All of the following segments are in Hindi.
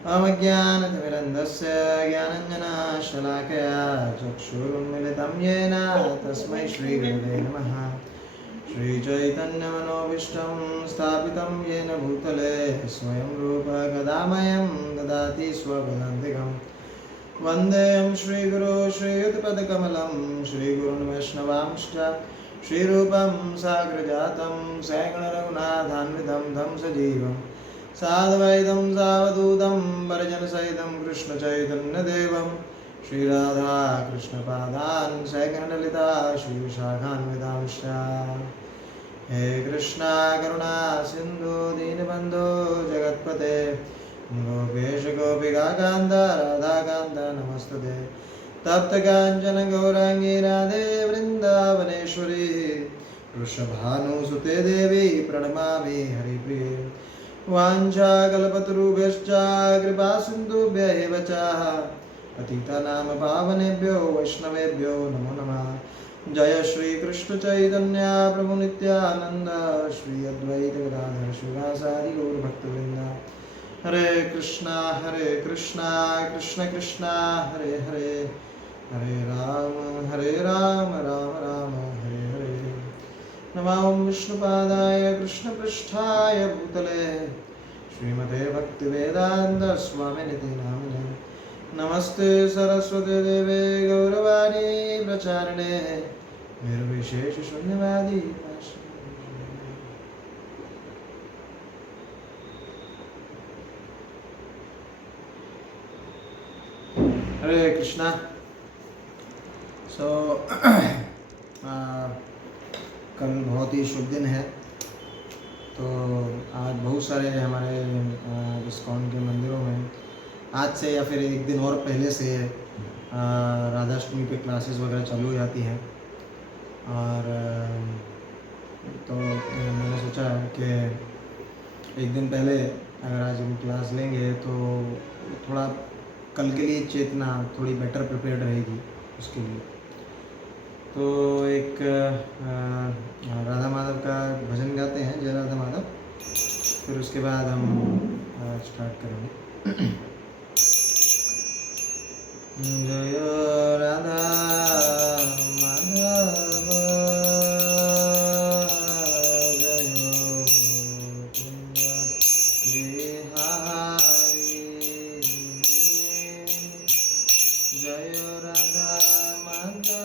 अमज्ञानतिमिरन्धस्य ज्ञानञ्जनशलाकया चक्षुरुन्मिलितं येन तस्मै श्रीगुरवे नमः। श्रीचैतन्यमनोभीष्टं स्थापितं येन भूतले स्वयं रूप गदामयं ददाति स्वपदान्तिकम्। वन्देऽहं श्रीगुरो श्रीयुतपदकमलं श्रीगुरुन् वैष्णवांश्च श्रीरूपं साग्रजातं सैगणरघुनाथान्वितं तं सजीवम् साद्वैतं सावधूतं परिजनसहितं कृष्णचैतन्यदेवं श्रीराधा कृष्णपादान् सैगणललिता श्रीविशाखान्वितांश्च। हे कृष्णा करुणा सिन्धु दीनबन्धो जगत्पते गोपेश गोपिकान्त राधाकान्त नमस्तुते। तप्तकाञ्चन गौराङ्गी राधे वृन्दावनेश्वरी वृषभानुसुते देवी प्रणमामि हरिप्रिये। वाञ्छाकल्पतरुभ्यश्च कृपासिन्धुभ्य एव च पतितानां पावनेभ्यो वैष्णवेभ्यो नमो नमः। जय श्री कृष्ण चैतन्य प्रभु नित्यानंद श्री अद्वैत गदाधर शिवासादि गौर भक्तवृंद। हरे कृष्णा कृष्ण कृष्णा हरे हरे, हरे राम राम राम हरे हरे। नमो विष्णुपादाय कृष्णपृष्ठाय भूतले श्रीमते भक्तिवेदान्त स्वामिनिति नामिने। नमस्ते सरस्वती देवे गौरवाणी प्रचारिणे निर्विशेष शून्यवादी। हरे कृष्णा। कल बहुत ही शुभ दिन है, तो आज बहुत सारे हमारे इस्कॉन के मंदिरों में आज से या फिर एक दिन और पहले से राधाष्टमी के क्लासेस वगैरह चालू हो जाती हैं। और तो मैंने सोचा कि एक दिन पहले अगर आज हम क्लास लेंगे तो थोड़ा कल के लिए चेतना थोड़ी बेटर प्रिपेयर्ड रहेगी उसके लिए। तो एक राधा माधव का भजन गाते हैं, जय राधा माधव, फिर उसके बाद हम स्टार्ट करेंगे। जय राधा माधव जय कुंज बिहारी, जय राधा माधव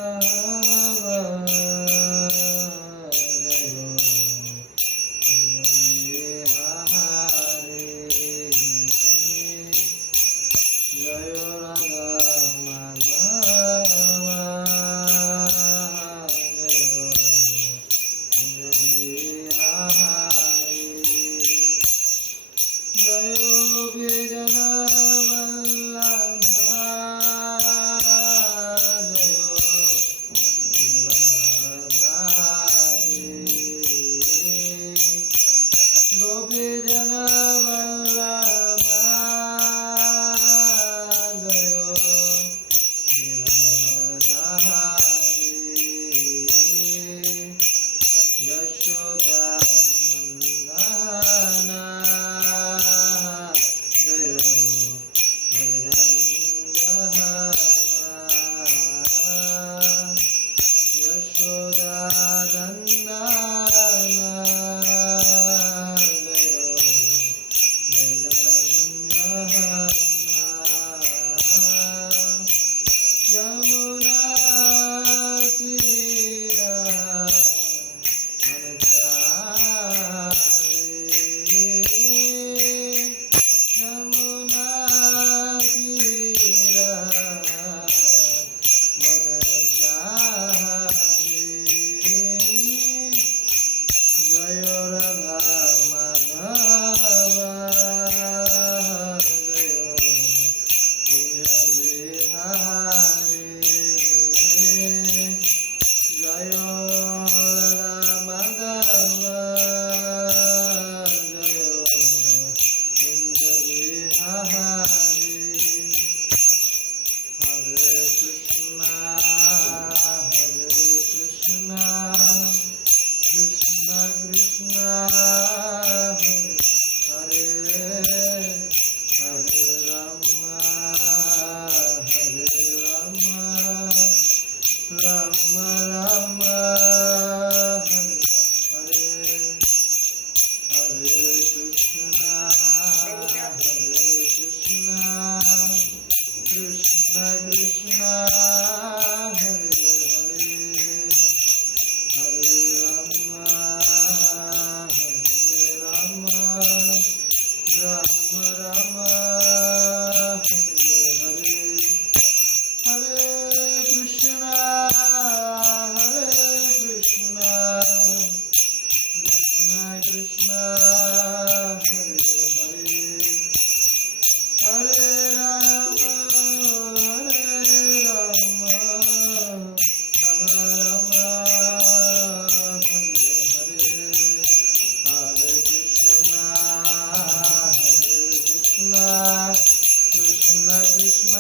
कृष्ण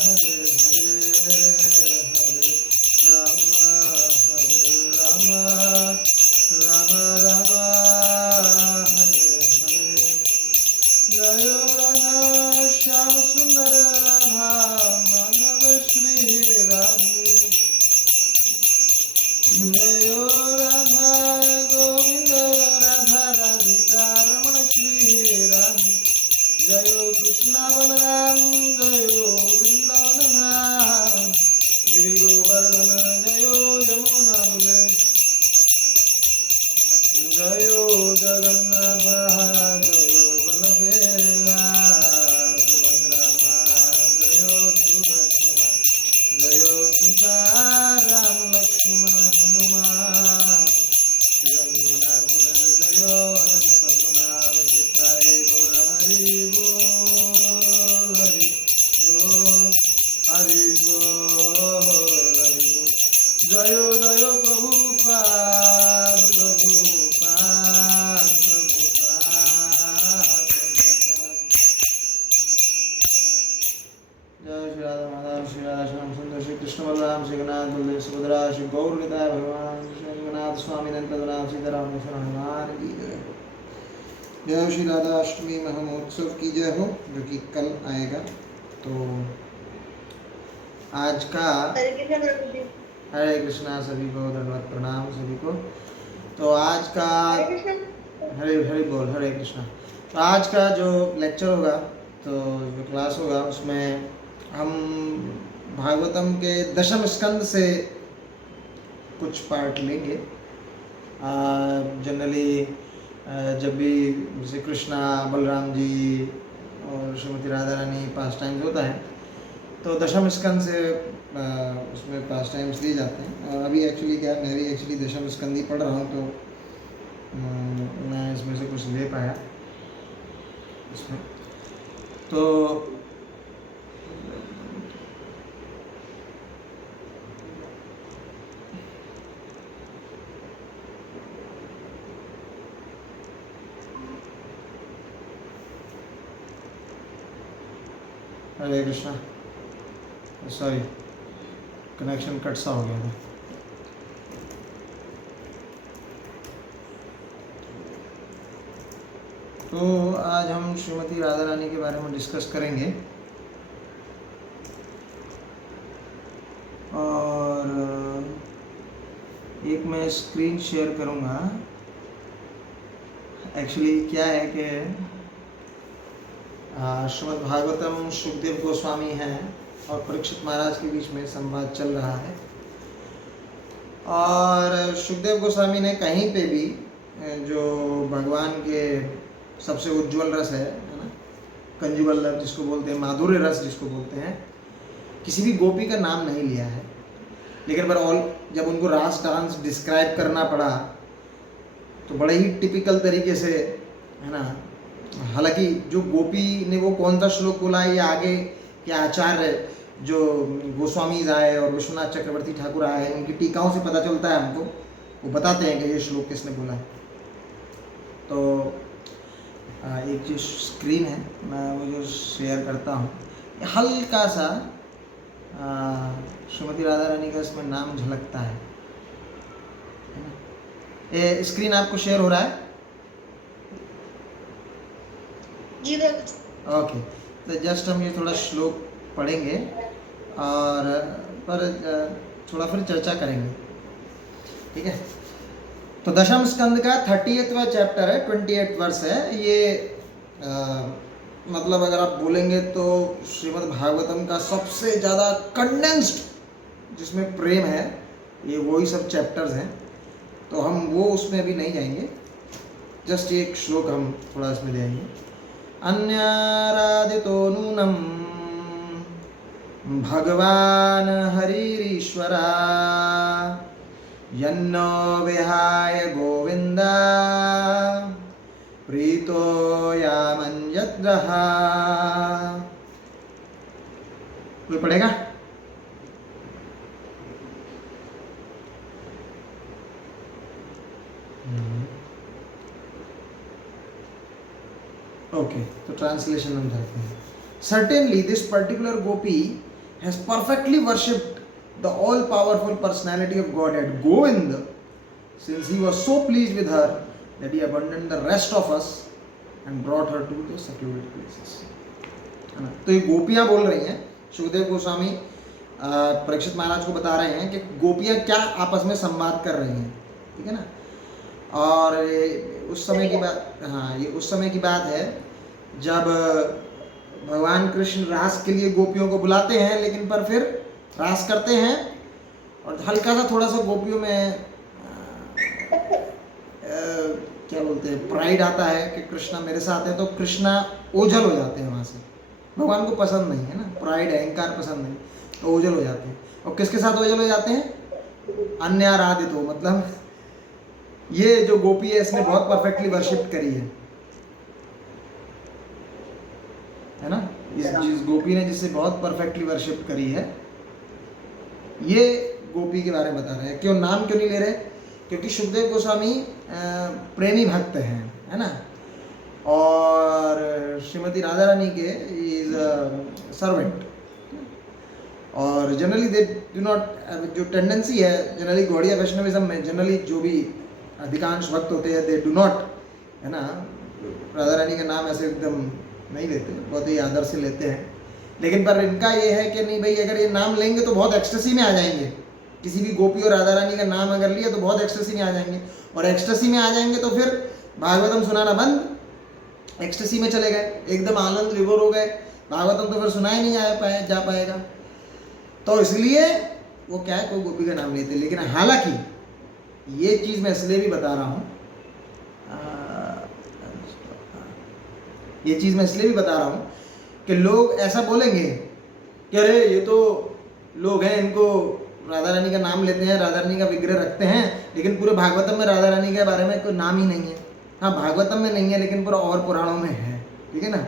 हरे हरे हरे राम राम राम हरे हरे। जय राधा श्याम सुंदर राधा माधव श्री राधे। जय राधा गोविंद राधा राधिका रमण श्री राधे। जय कृष्ण बलराम जय वृंदावन धाम गिरि गोवर्धन जय यमुना बुले। जय जगन्नाथ जय बलदेवा सुभद्रामा जय सुदर्शन जय सीता राम लक्ष्मण हनुमान श्रीरंगनाथन जय अनंत पद्मनाभ निताय गौर हरि बोल हरि बोल हरि बोल हरि बोल। जय जय प्रभुपाद प्रभुपाद प्रभुपाद प्रभुपाद। जय श्री राधा माधव श्री राधा श्याम सुंदर श्री कृष्ण बलराम श्री जगन्नाथ बलदेव सुभद्रा श्री गौर निताय भगवान श्री रंगनाथ स्वामी नंद पद्मनाभ सीताराम हनुमान की जय। जय श्री राधा अष्टमी महोत्सव की जय हो, जो कि कल आएगा। तो आज का हरे कृष्णा सभी को धन्यवाद प्रणाम सभी को। तो आज का हरे हरे बोल हरे कृष्णा। तो आज का जो लेक्चर होगा, तो जो क्लास होगा, उसमें हम भागवतम के दशम स्कंद से कुछ पार्ट लेंगे। जनरली जब भी श्री कृष्णा बलराम जी और श्रीमती राधा रानी पास टाइम्स होता है, तो दशम स्कंद से उसमें पास टाइम्स लिए जाते हैं। और अभी एक्चुअली क्या है, मैं भी एक्चुअली दशम स्कंद ही पढ़ रहा हूँ, तो मैं इसमें से कुछ ले पाया इसमें। तो हरे कृष्णा, सॉरी कनेक्शन कट सा हो गया था। तो आज हम श्रीमती राधा रानी के बारे में डिस्कस करेंगे। और एक मैं स्क्रीन शेयर करूँगा। एक्चुअली क्या है कि श्रीमद् भागवतम सुखदेव गोस्वामी हैं और परीक्षित महाराज के बीच में संवाद चल रहा है। और सुखदेव गोस्वामी ने कहीं पे भी जो भगवान के सबसे उज्ज्वल रस है ना, कंजुवल्लभ जिसको बोलते हैं, माधुर्य रस जिसको बोलते हैं, किसी भी गोपी का नाम नहीं लिया है। लेकिन पर जब उनको रास डांस डिस्क्राइब करना पड़ा, तो बड़े ही टिपिकल तरीके से, है ना। हालांकि जो गोपी ने वो कौन सा श्लोक बोला है, ये आगे के आचार्य जो गोस्वामीज आए और विश्वनाथ चक्रवर्ती ठाकुर आए, उनकी टीकाओं से पता चलता है हमको। वो बताते हैं कि ये श्लोक किसने बोला है। तो एक जो स्क्रीन है, मैं वो जो शेयर करता हूँ, हल्का सा श्रीमती राधा रानी का इसमें नाम झलकता है। ये स्क्रीन आपको शेयर हो रहा है? जी ओके। तो जस्ट हम ये थोड़ा श्लोक पढ़ेंगे और पर थोड़ा फिर चर्चा करेंगे, ठीक है। तो दशम स्कंद का 30वां चैप्टर है, 28 वर्ष है ये। मतलब अगर आप बोलेंगे तो श्रीमद् भागवतम का सबसे ज़्यादा कंडेंस्ड जिसमें प्रेम है, ये वही सब चैप्टर्स हैं। तो हम वो उसमें अभी नहीं जाएंगे, जस्ट एक श्लोक हम थोड़ा इसमें ले आएंगे। अन्याराधितो नूनम भगवान हरिरीश्वरा यन्नो विहाय गोविंदा प्रीतो यामन्यद्रहा। कोई पढ़ेगा? ओके, तो ट्रांसलेशन हम जाते हैं। Certainly, this particular gopi has perfectly worshipped the all-powerful personality of Godhead, Govind, since he was so pleased with her that he abandoned the rest of us and brought her to the secluded places. है ना? तो ये गोपियां बोल रही हैं, सुखदेव गोस्वामी परीक्षित महाराज को बता रहे हैं कि गोपियां क्या आपस में संवाद कर रही हैं, ठीक है ना। और उस समय की बात, हाँ, ये उस समय की बात है जब भगवान कृष्ण रास के लिए गोपियों को बुलाते हैं, लेकिन पर फिर रास करते हैं और हल्का सा थोड़ा सा गोपियों में क्या बोलते हैं, प्राइड आता है कि कृष्णा मेरे साथ है, तो कृष्णा ओझल हो जाते हैं वहाँ से। भगवान को पसंद नहीं है ना, प्राइड अहंकार पसंद नहीं, तो ओझल हो जाते हैं। और किसके साथ ओझल हो जाते हैं? अन्य आराधित हो, मतलब ये जो गोपी है इसने बहुत परफेक्टली वर्शिप करी है ना। जिस गोपी ने जिससे बहुत परफेक्टली वर्शिप करी है, ये गोपी के बारे में बता रहे हैं। क्यों नाम क्यों नहीं ले रहे? क्योंकि सुखदेव गोस्वामी प्रेमी भक्त हैं, है ना, और श्रीमती राधा रानी के इज सर्वेंट। और जनरली दे डू नॉट, जो टेंडेंसी है जनरली गौड़िया वैष्णविज्म में, जनरली जो भी अधिकांश भक्त होते हैं, दे डू नॉट, है ना, राधा रानी का नाम ऐसे एकदम नहीं लेते, बहुत ही आदर से लेते हैं। लेकिन पर इनका ये है कि नहीं भाई, अगर ये नाम लेंगे तो बहुत एक्सटेसी में आ जाएंगे। किसी भी गोपी और राधा रानी का नाम अगर लिया तो बहुत एक्सटेसी में आ जाएंगे, और एक्सटेसी में आ जाएंगे तो फिर भागवतम सुनाना बंद, एक्सटेसी में चले गए, एकदम आनंद विभोर हो गए, भागवतम तो फिर सुना ही नहीं जा पाएगा। तो इसलिए वो क्या है, कोई गोपी का नाम लेते। लेकिन हालांकि ये चीज़ मैं इसलिए भी बता रहा हूँ, ये चीज़ मैं इसलिए भी बता रहा हूँ कि लोग ऐसा बोलेंगे कि अरे ये तो लोग हैं, इनको राधा रानी का नाम लेते हैं, राधा रानी का विग्रह रखते हैं, लेकिन पूरे भागवतम में राधा रानी के बारे में कोई नाम ही नहीं है। हाँ, भागवतम में नहीं है, लेकिन पूरा और पुराणों में है, ठीक है ना।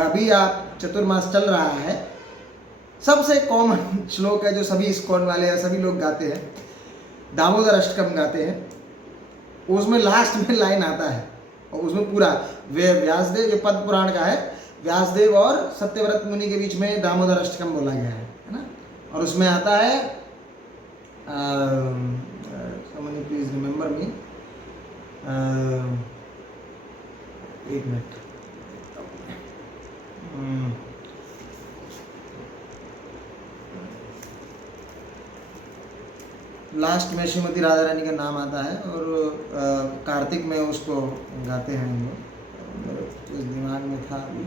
अभी आप चतुर्मास चल रहा है, सबसे कॉमन श्लोक है जो सभी इस्कॉन वाले हैं, सभी लोग गाते हैं, दामोदर अष्टकम गाते हैं। उसमें लास्ट में लाइन आता है, और उसमें पूरा व्यासदेव, ये पद्म पुराण का है, व्यासदेव और सत्यव्रत मुनि के बीच में दामोदर अष्टकम बोला गया है ना। और उसमें आता है, समझिए प्लीज रिमेंबर मी, एक मिनट, लास्ट में श्रीमती राधा रानी का नाम आता है, और कार्तिक में उसको गाते हैं हम लोग, मेरे कुछ दिमाग में था अभी।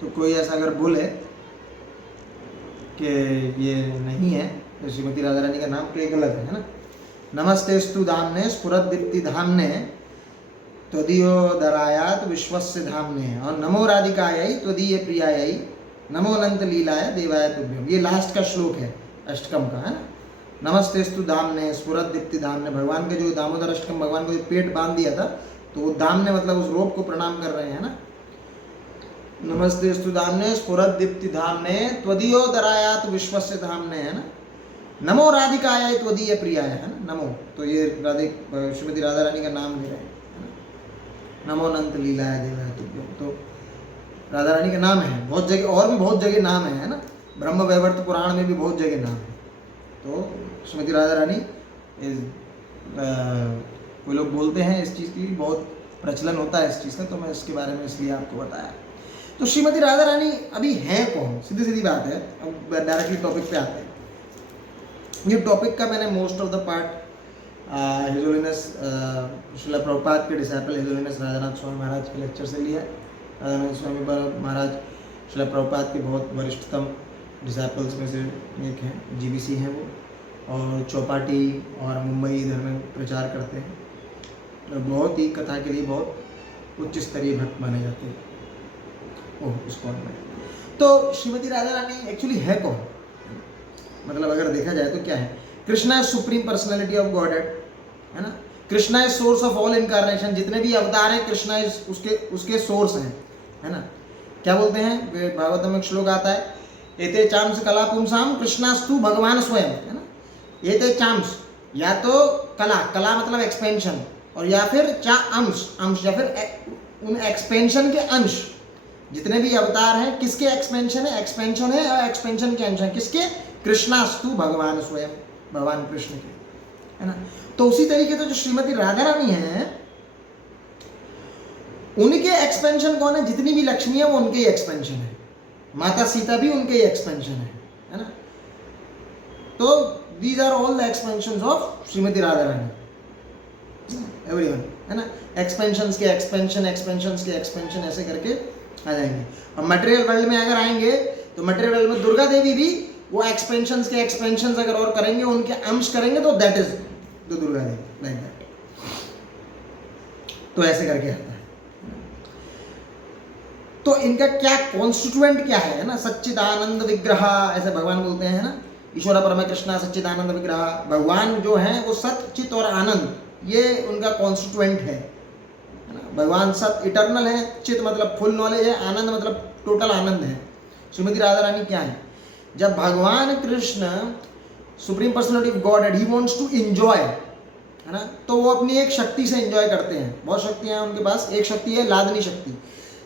तो कोई ऐसा अगर बोले कि ये नहीं है श्रीमती राधा रानी का नाम, तो ये गलत है ना। नमस्तेस्तु धामने स्फुरद दीप्ति धामने त्वदीयोदरायात विश्वस्य धामने, और नमो राधिकायै त्वदीय प्रियायै नमो अनंत लीलाय देवाय तुभ्यम। ये लास्ट का श्लोक है अष्टकम का, है ना। नमस्तेस्तु धामने स्फुरद दीप्ति धामने, भगवान के जो दामोदर अष्टकम, भगवान को जो पेट बांध दिया था, तो वो धामने मतलब उस रोप को प्रणाम कर रहे हैं ना। नमस्तेस्तु धामने स्फुरद दीप्ति धामने त्वदीयोदरायात विश्वस्य धामने, है ना। नमो राधिकाय त्वदीय प्रियाय, है ना, नमो, तो ये श्रीमती राधा रानी का नाम ले रहे हैं, नमो अनंत लीलाय देवाय तुभ्यम। तो राधा रानी का नाम है बहुत जगह, और भी बहुत जगह नाम है ना, ब्रह्म वैवर्त पुराण में भी बहुत जगह नाम है। तो श्रीमती राधा रानी कोई लोग बोलते हैं इस चीज़ की, बहुत प्रचलन होता है इस चीज़ का, तो मैं इसके बारे में इसलिए आपको बताया। तो श्रीमती राधा रानी अभी हैं कौन, सीधी सीधी बात है। अब डायरेक्टली टॉपिक पे आते हैं। ये टॉपिक का मैंने most of the part his holiness Srila Prabhupada के disciple his holiness Radhanath Swami Maharaj के लेक्चर से लिया। राधानाथ स्वामी महाराज श्रील प्रभुपाद के बहुत वरिष्ठतम डिसाइपल्स में से एक हैं, जीबीसी हैं वो, और चौपाटी और मुंबई इधर में प्रचार करते हैं, और बहुत ही कथा के लिए बहुत उच्च स्तरीय भक्त माने जाते हैं इस कौन में। तो श्रीमती राधा रानी एक्चुअली है कौन, मतलब अगर देखा जाए तो क्या है? Krishna is supreme personality of godhead, है ना। Krishna is source of all incarnation, जितने भी अवतार हैं कृष्णा इज उसके सोर्स हैं, है ना। क्या बोलते हैं भागवतम में एक श्लोक आता है एते चांस कला पुंसाम कृष्णास्तु भगवान स्वयं, है ना। एते चांस या तो कला, कला मतलब एक्सपेंशन, और या फिर चा अंश, अंश या फिर उन एक्सपेंशन के अंश। जितने भी अवतार हैं किसके एक्सपेंशन है? एक्सपेंशन है और एक्सपेंशन के अंश हैं किसके? कृष्णास्तु भगवान स्वयं, भगवान कृष्ण के, है ना। तो उसी तरीके से जो श्रीमती राधा रानी है उनके एक्सपेंशन कौन है? जितनी भी लक्ष्मी है वो उनके ही एक्सपेंशन है, माता सीता भी उनके ही एक्सपेंशन है ना। तो these are all the expansions of Shrimati Radha Rani, everyone, है ना। एक्सपेंशंस के एक्सपेंशन, एक्सपेंशंस के एक्सपेंशन, ऐसे करके आ जाएंगे। और मटेरियल वर्ल्ड में अगर आएंगे तो मटेरियल वर्ल्ड में दुर्गा देवी भी वो एक्सपेंशंस के एक्सपेंशंस अगर और करेंगे, उनके अंश करेंगे, तो that is the Durga Devi, like that. तो ऐसे करके आता है। तो इनका क्या कॉन्स्टिट्यूएंट क्या है ना? सच्चिदानंद विग्रह, ऐसे भगवान बोलते हैं ना। ईश्वर परम कृष्ण सच्चिदानंद विग्रह, भगवान जो है वो सत, चित और आनंद, ये उनका कॉन्स्टिट्यूएंट है। भगवान सत इटर्नल है, चित मतलब फुल नॉलेज है, आनंद मतलब टोटल आनंद है। श्रीमती राधा रानी क्या है? जब भगवान Krishna supreme personality of Godhead wants to enjoy, है ना, तो वो अपनी एक शक्ति से एंजॉय करते हैं। बहुत शक्तियां हैं उनके पास, एक शक्ति है लादनी शक्ति।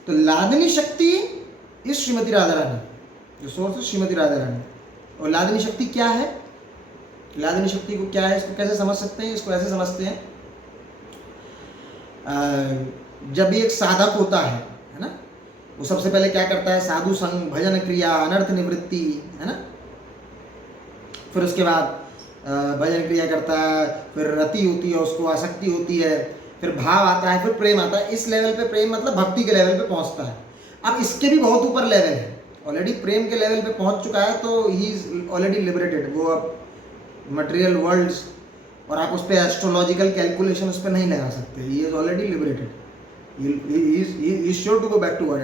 तो लादनी शक्ति इस श्रीमती राधा रानी, जो सोर्स है श्रीमती राधा रानी। और लादनी शक्ति क्या है? लादनी शक्ति को क्या है, इसको कैसे समझ सकते हैं? इसको ऐसे समझते हैं, जब भी एक साधक होता है ना, वो सबसे पहले क्या करता है? साधु संग, भजन क्रिया, अनर्थ निवृत्ति, है ना। फिर उसके बाद भजन क्रिया करता है, फिर रति होती है, उसको आसक्ति होती है, फिर भाव आता है, फिर प्रेम आता है। इस लेवल पे प्रेम मतलब भक्ति के लेवल पे पहुंचता है। अब इसके भी बहुत ऊपर लेवल है, ऑलरेडी प्रेम के लेवल पे पहुंच चुका है, तो ही इज ऑलरेडी लिबरेटेड। वो अब मटेरियल वर्ल्ड्स और आप उस पर एस्ट्रोलॉजिकल कैलकुलेशन उस पर नहीं लगा सकते। He is already liberated, he is sure to go back to God.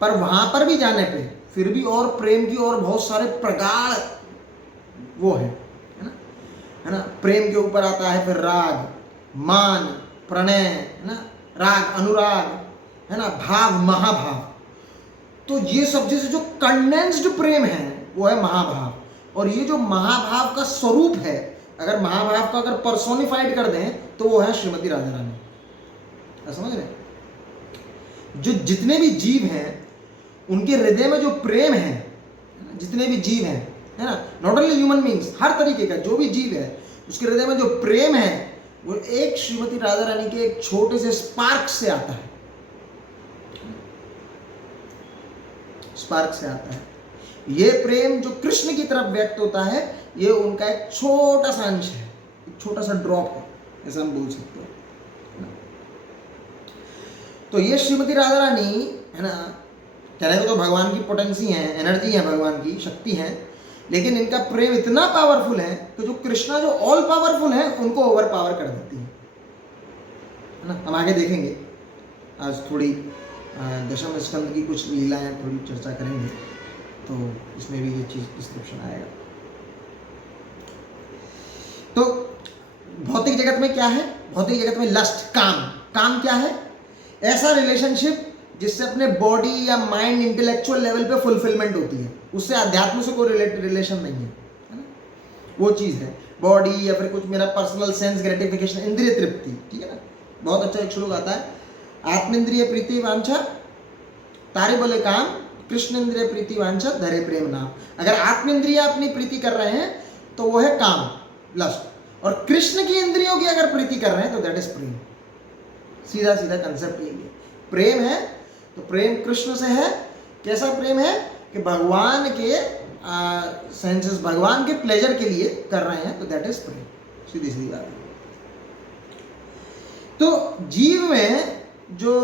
पर वहां पर भी जाने पे फिर भी और प्रेम की और बहुत सारे प्रगाढ़ वो है ना। प्रेम के ऊपर आता है फिर राग, मान, प्रणय, है ना, राग, अनुराग, है ना, भाव, महाभाव। तो ये सब जैसे जो कंडेंस्ड प्रेम है वो है महाभाव। और ये जो महाभाव का स्वरूप है, अगर महाभाव को अगर पर्सोनिफाइड कर दें तो वो है श्रीमती राधा रानी। समझ रहे? जो जितने भी जीव हैं उनके हृदय में जो प्रेम है, जितने भी जीव हैं, है ना, नॉट ओनली ह्यूमन बीइंग्स, हर तरीके का जो भी जीव है उसके हृदय में जो प्रेम है वो एक श्रीमती राधा रानी के एक छोटे से स्पार्क से आता है, स्पार्क से आता है। ये प्रेम जो कृष्ण की तरफ व्यक्त होता है, ये उनका एक छोटा सा अंश है, एक छोटा सा ड्रॉप है, ऐसा हम बोल सकते हैं। तो ये श्रीमती राधा रानी, है ना, कहने को तो भगवान की पोटेंसी है, एनर्जी है, भगवान की शक्ति है, लेकिन इनका प्रेम इतना पावरफुल है कि जो कृष्णा जो ऑल पावरफुल है उनको ओवर पावर कर देती है ना। हम आगे देखेंगे, आज थोड़ी दशम स्कंद की कुछ लीलाएं थोड़ी चर्चा करेंगे, तो इसमें भी ये चीज डिस्क्रिप्शन आएगा। तो भौतिक जगत में क्या है? भौतिक जगत में लस्ट, काम। काम क्या है? ऐसा रिलेशनशिप जिससे अपने बॉडी या माइंड इंटेलेक्चुअल लेवल पे फुलफिलमेंट होती है, उससे अध्यात्म से कोई रिलेशन नहीं है, है ना। वो चीज़ है बॉडी या फिर कुछ मेरा पर्सनल सेंस ग्रेटिफिकेशन, इंद्रिय तृप्ति, ठीक है ना। बहुत अच्छा एक श्लोक आता है, आत्मेंद्रिय प्रीति वांछा तारे बोले काम, कृष्ण इंद्रिय प्रीति वांछा धरे प्रेम नाम। अगर आत्मेंद्रिय अपनी प्रीति कर रहे हैं तो वो है काम, लस्ट, और कृष्ण की इंद्रियों की अगर प्रीति कर रहे हैं तो दैट इज प्रेम। सीधा सीधा कंसेप्ट ये है। प्रेम है तो प्रेम कृष्ण से है। कैसा प्रेम है कि भगवान के सेंसेस, भगवान के प्लेजर के लिए कर रहे हैं, तो दैट इज प्रेम। सीधी सीधी बात है। तो जीव में जो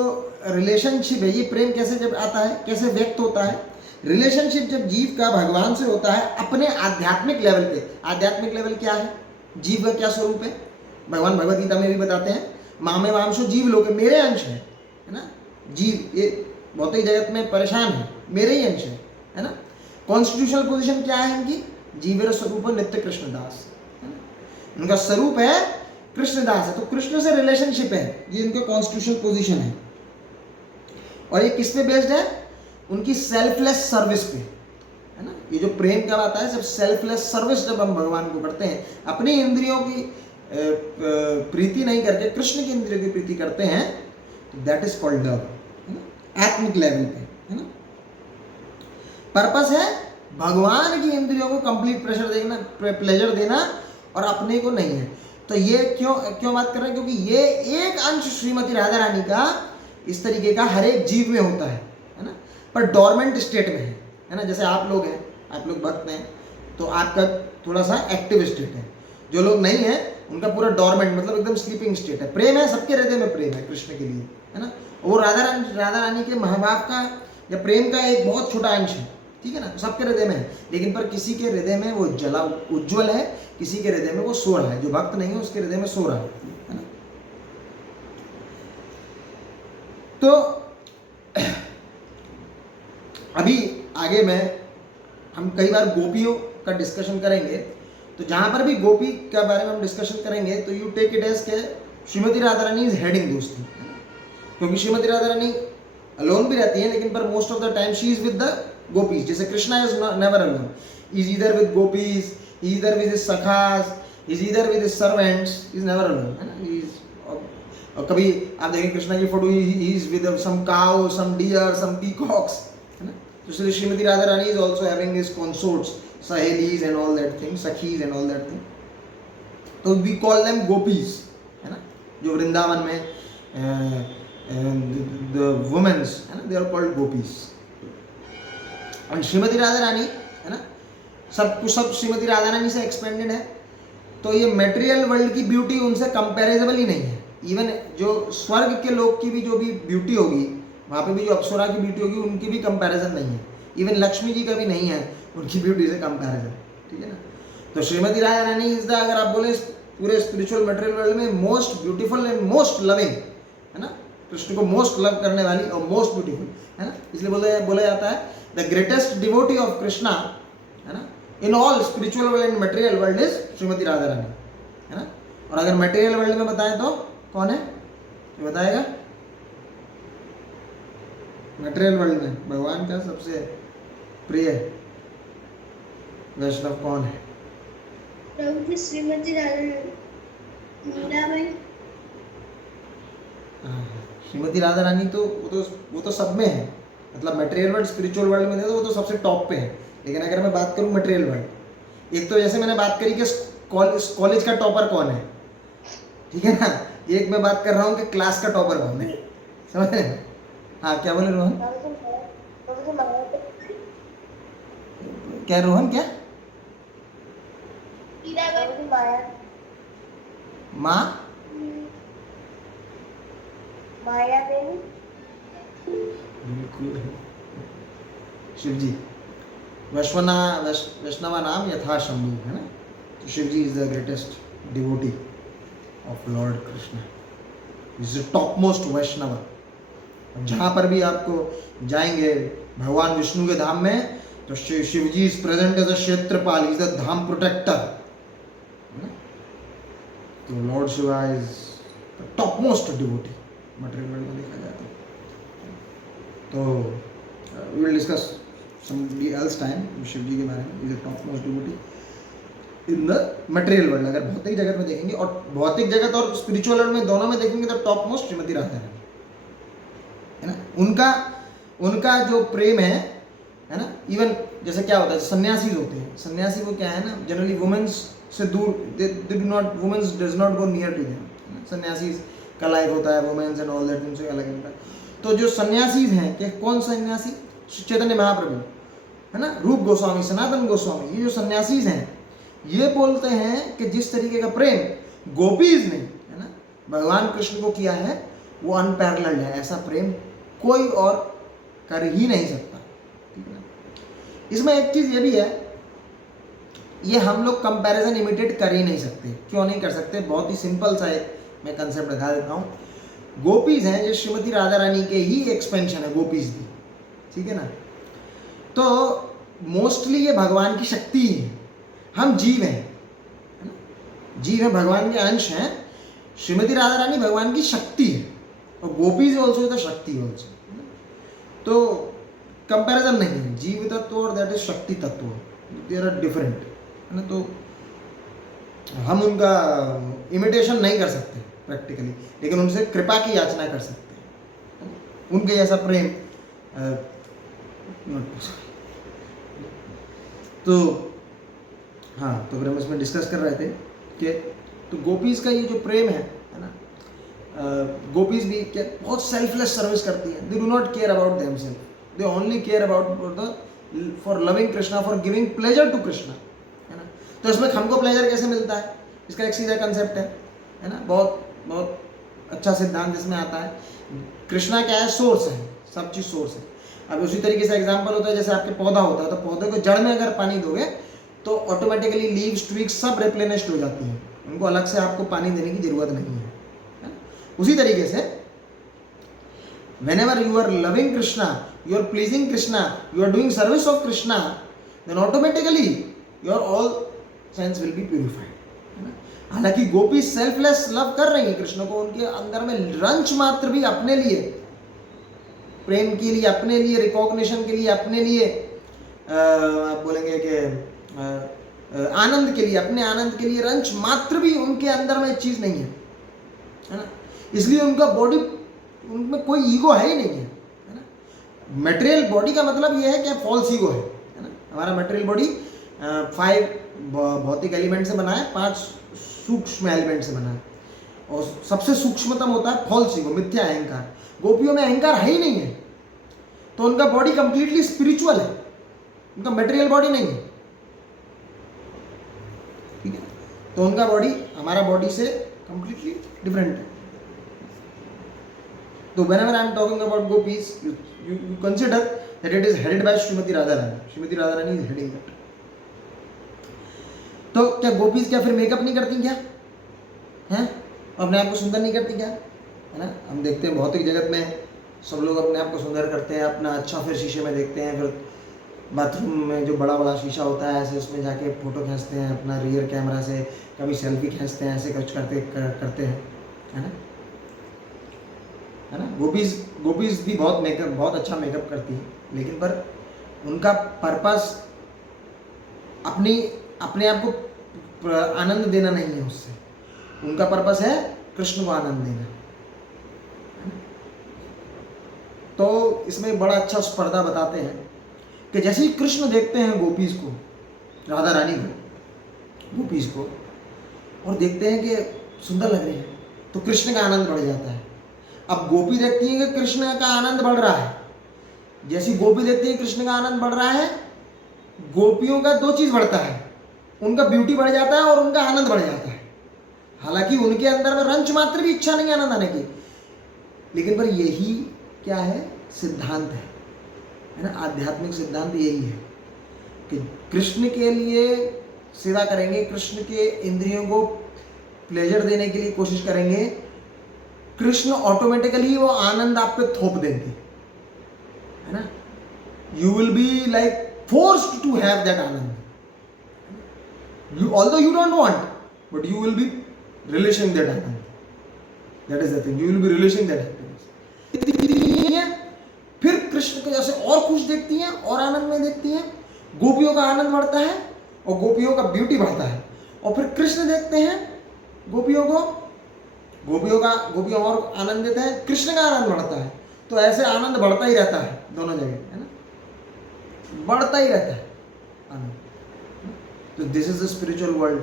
रिलेशनशिप है, ये प्रेम कैसे जब आता है, कैसे व्यक्त होता है? रिलेशनशिप जब जीव का भगवान से होता है अपने आध्यात्मिक लेवल पे। आध्यात्मिक लेवल क्या है? जीव का क्या स्वरूप है? भगवान भगवद गीता में भी बताते हैं, मामे वांशो जीव लोग, मेरे अंश है ना। जीव ये भौतिक जगत में परेशान है, मेरे ही अंश है ना। कॉन्स्टिट्यूशनल पोजीशन क्या है इनकी? जीवेर स्वरूप नित्य कृष्णदास, है ना। उनका स्वरूप है कृष्णदास है, तो कृष्ण से रिलेशनशिप है, ये इनके कॉन्स्टिट्यूशनल पोजीशन है। और ये किस पे बेस्ड है? उनकी सेल्फलेस सर्विस पे, है ना। ये जो प्रेम का बात है, सब सेल्फलेस सर्विस जब हम भगवान को करते हैं, अपनी इंद्रियों की प्रीति नहीं करके कृष्ण की इंद्रियों की प्रीति करते हैं, तो दैट इज कॉल्ड लव, है ना, आत्मिक लेवल पे, है ना। पर्पस है भगवान की इंद्रियों को कंप्लीट प्लेजर देना और अपने को नहीं है। तो ये क्यों बात कर रहे हैं, क्योंकि ये एक अंश श्रीमती राधा रानी का इस तरीके का हर एक जीव में होता है ना, पर डोरमेंट स्टेट में है ना। जैसे आप लोग हैं, आप लोग भक्त हैं, तो आपका थोड़ा सा एक्टिव स्टेट है, जो लोग नहीं है उनका पूरा डोरमेंट मतलब एकदम स्लीपिंग स्टेट है। प्रेम है, सबके हृदय में प्रेम है कृष्ण के लिए, है ना। वो राधा रानी के महाभाव का या प्रेम का एक बहुत छोटा अंश है, ठीक है ना, सबके हृदय में है। लेकिन पर किसी के हृदय में वो जला उज्ज्वल है, किसी के हृदय में वो सो रहा है, जो भक्त नहीं है उसके हृदय में सो रहा है ना। तो अभी आगे हम कई बार गोपियों का डिस्कशन करेंगे, तो जहां पर भी गोपी के बारे में हम डिस्कशन करेंगे तो यू टेक इट एज के श्रीमती राधा रानी इज हेडिंग दोस्त, क्योंकि श्रीमती राधा रानी अलोन भी रहती है, लेकिन पर most of the time she is with the gopis. जैसे Krishna is never alone, is either with gopis, either with his sakhas, is either with his servants, is never alone, है ना। और कभी आप देखें कृष्णा की photo, he is with some cow, some deer, some peacocks, है ना। तो इसलिए Shrimati Radha Rani is also having his consorts, सहेलीज and all that thing, सखीज and all that thing. तो वी कॉल देम गोपीज, है ना, जो वृंदावन में the women's, है ना, they are called gopis। और श्रीमती राधा रानी, है ना, सब श्रीमती राधा रानी से एक्सपेंडेड है। तो ये मटेरियल वर्ल्ड की ब्यूटी उनसे कंपेरेबल ही नहीं है। इवन जो स्वर्ग के लोग की भी जो भी ब्यूटी होगी, वहाँ पे भी जो अप्सरा की ब्यूटी होगी, उनकी भी कंपैरिजन नहीं है। इवन लक्ष्मी जी का भी नहीं है उनकी ब्यूटी से कंपैरिजन, ठीक है ना। तो श्रीमती राधा रानी इज द, अगर आप बोले पूरे स्पिरिचुअल मटेरियल वर्ल्ड में most beautiful and most loving, है ना, कृष्ण को मोस्ट लव करने वाली और मोस्ट ब्यूटीफुल, है ना। इसलिए बोला जाता है the greatest devotee of Krishna, है ना, in all spiritual world and material world is Shrimati Radha Rani, है ना। और अगर मटेरियल वर्ल्ड में बताएं तो कौन है, ये बताएगा। मटेरियल वर्ल्ड में भगवान का सबसे प्रिय वैष्णव कौन है? प्रभु श्रीमती राधा रानी, मीराबाई। श्रीमती राधा रानी तो वो तो सब में है, मतलब मटेरियल वर्ल्ड स्पिरिचुअल वर्ल्ड में तो वो तो सबसे टॉप पे है। लेकिन अगर मैं बात करूं मटेरियल वर्ल्ड, एक तो जैसे मैंने बात करी कि कॉलेज का टॉपर कौन है, ठीक है ना, एक मैं बात कर रहा हूँ कि क्लास का टॉपर कौन है, समझ रहे हैं? हाँ, क्या बोले रोहन? क्या रोहन, क्या माँ माया देवी, बिल्कुल शिव जी। वैष्णवा नाम यथा शंभु, है ना। तो Shiva ji is the greatest devotee of lord Krishna, is the top most Vaishnava. जहाँ पर भी आपको जाएंगे भगवान विष्णु के धाम में, तो Shiva ji is present as a Kshetrapal, is the dham protector. तो lord Shiva is the top most devotee material world में देखा जाता है। तो we will discuss somebody else time Shiva ji के बारे में, is the top most devotee in the material world. अगर भौतिक जगत में देखेंगे, और भौतिक जगत और स्पिरिचुअल वर्ल्ड में दोनों में देखेंगे, तो टॉप मोस्ट श्रीमती राधा रानी, है ना। उनका जो प्रेम है ना, इवन जैसे क्या होता है, सन्यासी होते हैं, सन्यासी वो क्या है ना, जनरली वुमेन्स से दूर, women's does not go near to them. सन्यासी का लाइफ होता है वुमेन्स एंड ऑल दैट, उनसे अलग होता है। तो जो सन्यासी हैं, कि कौन सन्यासी, चैतन्य महाप्रभु, है ना, रूप गोस्वामी, सनातन गोस्वामी, ये जो सन्यासी हैं, ये बोलते हैं कि जिस तरीके का प्रेम गोपीज ने, है ना, भगवान कृष्ण को किया है, वो अनपैरेलल्ड है। ऐसा प्रेम कोई और कर ही नहीं सकता, ठीक है ना। इसमें एक चीज ये भी है, ये हम लोग कंपैरिजन इमिटेट कर ही नहीं सकते। क्यों नहीं कर सकते? बहुत ही सिंपल सा एक मैं कंसेप्ट बता देता हूँ। गोपीज हैं, ये श्रीमती राधा रानी के ही एक्सपेंशन है, गोपीज भी, ठीक है ना। तो मोस्टली ये भगवान की शक्ति है, हम जीव हैं, है ना, जीव है, भगवान के अंश हैं। श्रीमती राधा रानी भगवान की शक्ति है, और गोपीज ऑल्सो द शक्ति ऑल्सो। तो कंपैरिजन नहीं है। जीव तत्व और दैट इज शक्ति तत्व, दे आर डिफरेंट, है ना। तो हम उनका इमिटेशन नहीं कर सकते प्रैक्टिकली, लेकिन उनसे कृपा की याचना कर सकते हैं। उनके जैसा प्रेम तो हाँ, तो फिर हम इसमें डिस्कस कर रहे थे कि तो गोपीज का ये जो प्रेम है ना, गोपीज भी क्या बहुत सेल्फलेस सर्विस करती हैं। They do not care about themselves, they only care about the for loving Krishna, for giving pleasure to Krishna, है ना। तो इसमें हमको प्लेजर कैसे मिलता है, इसका एक सीधा कंसेप्ट है ना। बहुत बहुत अच्छा सिद्धांत इसमें आता है। कृष्णा क्या है, सोर्स है, सब चीज़ सोर्स है। अब उसी तरीके से एग्जाम्पल होता है, जैसे आपके पौधा होता है, तो पौधे को जड़ में अगर पानी दोगे तो ऑटोमेटिकली लीव्स ट्विग्स सब रिप्लेनिश्ड हो जाती हैं, उनको अलग से आपको पानी देने की जरूरत नहीं है। उसी तरीके से whenever you are loving Krishna, you are pleasing Krishna, you are doing service of Krishna, then automatically your all sense will be purified, है ना। हालांकि गोपी सेल्फलेस लव कर रही है कृष्ण को, उनके अंदर में रंच मात्र भी अपने लिए, प्रेम के लिए, अपने लिए रिकॉग्निशन के लिए, अपने लिए आप बोलेंगे कि आनंद के लिए, अपने आनंद के लिए रंच मात्र भी उनके अंदर में चीज नहीं है ना। इसलिए उनका बॉडी, उनमें कोई ईगो है ही नहीं है ना। मटेरियल बॉडी का मतलब यह है कि फॉल्स ईगो है ना। हमारा मटेरियल बॉडी 5 भौतिक एलिमेंट से बना है, 5 सूक्ष्म एलिमेंट से बना है, और सबसे सूक्ष्मतम होता है फॉल्स ईगो, मिथ्या अहंकार। गोपियों में अहंकार है ही नहीं है, तो उनका बॉडी कंप्लीटली स्पिरिचुअल है, उनका मटेरियल बॉडी नहीं है, ठीक है। तो उनका बॉडी हमारा बॉडी से कंप्लीटली डिफरेंट है। So whenever I am talking about gopis, you consider that it is headed by Srimati Radharani. Srimati Radharani is heading that. तो क्या गोपीज क्या फिर मेकअप नहीं करती क्या, हैं, अपने आप को सुंदर नहीं करती क्या, है ना। हम देखते हैं भौतिक जगत में सब लोग अपने आप को सुंदर करते हैं, अपना अच्छा फिर शीशे में देखते हैं, फिर बाथरूम में जो बड़ा बड़ा शीशा होता है ऐसे उसमें जाके फोटो खींचते हैं अपना रियर कैमरा से, कभी सेल्फी खींचते हैं, ऐसे कुछ करते हैं, है ना, है ना। गोपीज भी बहुत अच्छा मेकअप करती है, लेकिन पर उनका पर्पस अपने आप को आनंद देना नहीं है उससे, उनका पर्पस है कृष्ण को आनंद देना। तो इसमें बड़ा अच्छा स्पर्धा बताते हैं कि जैसे ही कृष्ण देखते हैं गोपीज को, राधा रानी को, गोपीज को, और देखते हैं कि सुंदर लग रही है, तो कृष्ण का आनंद बढ़ जाता है। अब गोपी देखती है कि कृष्ण का आनंद बढ़ रहा है, जैसी गोपी देखती है कृष्ण का आनंद बढ़ रहा है, गोपियों का 2 चीज बढ़ता है, उनका ब्यूटी बढ़ जाता है और उनका आनंद बढ़ जाता है। हालांकि उनके अंदर में रंच मात्र भी इच्छा नहीं आनंद आने की, लेकिन पर यही क्या है, सिद्धांत है ना। आध्यात्मिक सिद्धांत यही है कि कृष्ण के लिए सेवा करेंगे, कृष्ण के इंद्रियों को प्लेजर देने के लिए कोशिश करेंगे, कृष्ण ऑटोमेटिकली वो आनंद आप पे थोप देंगे, है ना। You will be like forced to have that anand, although you don't want, but you will be relishing that Anand, that is the thing, you will be relishing that happiness। फिर कृष्ण को जैसे और खुश देखती हैं और आनंद में देखती हैं, गोपियों का आनंद बढ़ता है और गोपियों का ब्यूटी बढ़ता है, और फिर कृष्ण देखते हैं गोपियों को, गोपियों और आनंद देते हैं, कृष्ण का आनंद बढ़ता है। तो ऐसे आनंद बढ़ता ही रहता है दोनों जगह, है ना, बढ़ता ही रहता है आनंद। तो this is the spiritual world,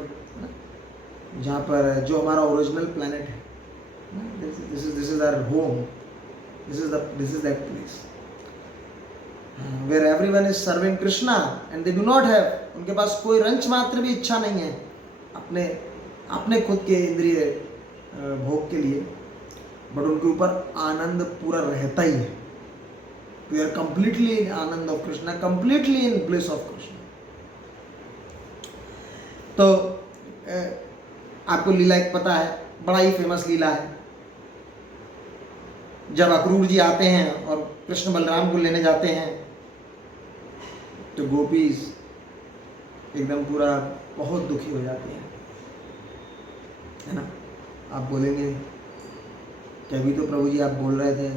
जहाँ पर जो हमारा ओरिजिनल प्लैनेट है, this is our home, this is that place where everyone is serving Krishna and they do not have, उनके पास कोई रंच मात्र भी इच्छा नहीं है अपने खुद के इंद्रिय भोग के लिए, बट उनके ऊपर आनंद पूरा रहता ही है। We are completely in anand of Krishna, completely in bliss of Krishna. तो आपको लीला एक पता है, बड़ा ही फेमस लीला है, जब अक्रूर जी आते हैं और कृष्ण बलराम को लेने जाते हैं, तो गोपीज एकदम पूरा बहुत दुखी हो जाती हैं, है ना। आप बोलेंगे कि अभी तो प्रभु जी आप बोल रहे थे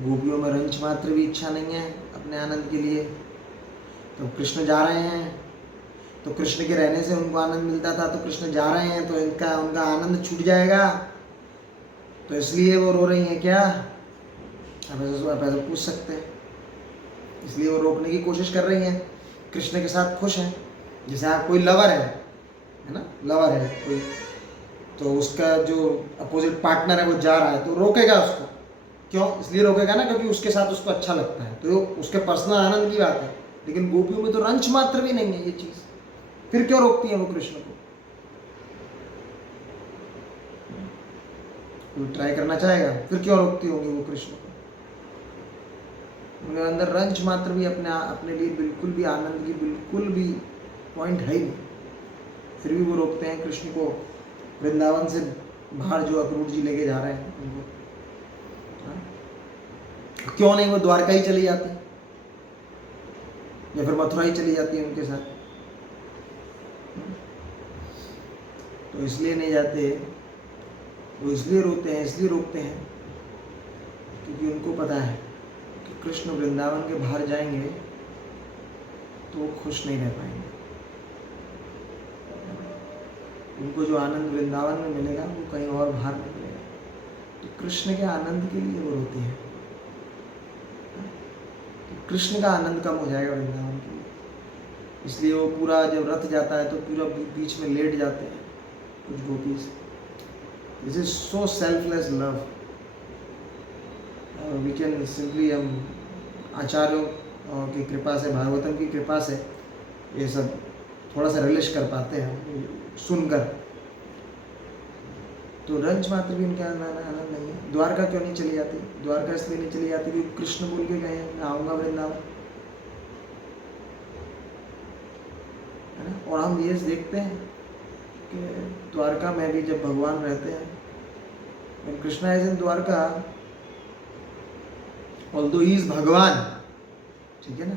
गोपियों में रंच मात्र भी इच्छा नहीं है अपने आनंद के लिए। तो कृष्ण जा रहे हैं, तो कृष्ण के रहने से उनको आनंद मिलता था, तो कृष्ण जा रहे हैं तो उनका आनंद छूट जाएगा, तो इसलिए वो रो रही हैं क्या? आप ऐसा पूछ सकते हैं। इसलिए वो रोकने की कोशिश कर रही हैं, कृष्ण के साथ खुश हैं। जैसे आप कोई लवर है ना, लवर है कोई, तो उसका जो अपोजिट पार्टनर है वो जा रहा है तो रोकेगा उसको। क्यों? इसलिए रोकेगा ना क्योंकि उसके साथ उसको अच्छा लगता है, तो उसके पर्सनल आनंद की बात है। लेकिन गोपियों में तो रंच मात्र भी नहीं है ये चीज, फिर क्यों रोकती है वो कृष्ण को? कोई ट्राई करना चाहेगा, फिर क्यों रोकती होगी वो कृष्ण को? उनके अंदर रंच मात्र भी अपने लिए बिल्कुल भी आनंद की बिल्कुल भी पॉइंट है ही नहीं, फिर भी वो रोकते हैं कृष्ण को। वृंदावन से बाहर जो अक्रूर जी लेके जा रहे हैं उनको, क्यों नहीं वो द्वारका ही चली जाती या फिर मथुरा ही चली जाती है उनके साथ? तो इसलिए नहीं जाते, वो इसलिए रोते हैं, इसलिए रोकते हैं क्योंकि उनको पता है कि कृष्ण वृंदावन के बाहर जाएंगे तो वो खुश नहीं रह पाएंगे। उनको जो आनंद वृंदावन में मिलेगा वो कहीं और बाहर नहीं मिलेगा। तो कृष्ण के आनंद के लिए वो रोते हैं। तो कृष्ण का आनंद कम हो जाएगा वृंदावन के लिए, इसलिए वो पूरा जब रथ जाता है तो पूरा बीच में लेट जाते हैं कुछ gopis. This is so selfless love. We can simply, हम आचार्यों की कृपा से, भागवतम की कृपा से ये सब थोड़ा सा रिलिश कर पाते हैं सुनकर। तो रंज मात्र भी उनके आनंद नहीं है। द्वारका क्यों नहीं चली जाती? द्वारका इसलिए नहीं चली जाती क्योंकि कृष्ण बोल के गए हैं मैं आऊँगा वृंदावन, है ना। और हम ये देखते हैं कि द्वारका में भी जब भगवान रहते हैं, when Krishna is in Dwarka, although he is भगवान, ठीक है ना,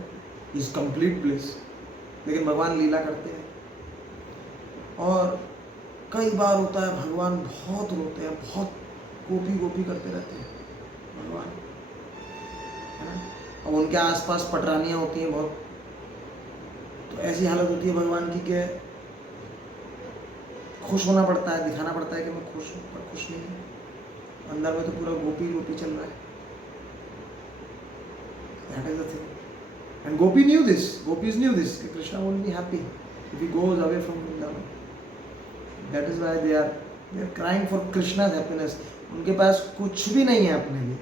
he is complete bliss, लेकिन भगवान लीला करते हैं। और कई बार होता है भगवान बहुत रोते हैं, बहुत गोपी गोपी करते रहते हैं भगवान, है ना। और उनके आसपास पटरानियाँ होती हैं बहुत, तो ऐसी हालत होती है भगवान की कि खुश होना पड़ता है, दिखाना पड़ता है कि मैं खुश हूँ, पर खुश नहीं हूँ। अंदर में तो पूरा गोपी गोपी चल रहा है। That is the thing. And Gopi knew this. Gopis knew this. That Krishna won't be happy if he goes away from Vrindavan. That is why they are crying for Krishna's happiness. उनके पास कुछ भी नहीं है अपने लिए,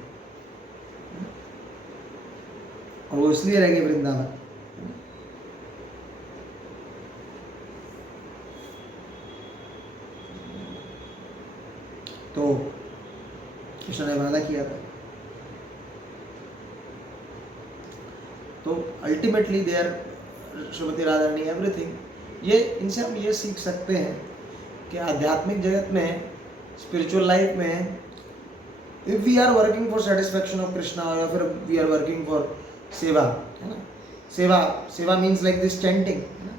और वो इसलिए रह गए वृंदावन। तो कृष्ण ने वादा किया था। तो ultimately they are Shrimati Radharani everything. ये इनसे हम ये सीख सकते हैं कि आध्यात्मिक जगत में, स्पिरिचुअल लाइफ में, if we are working for satisfaction of Krishna या फिर वी आर वर्किंग फॉर सेवा, है ना। सेवा मीन्स लाइक दिस चैंटिंग, है ना,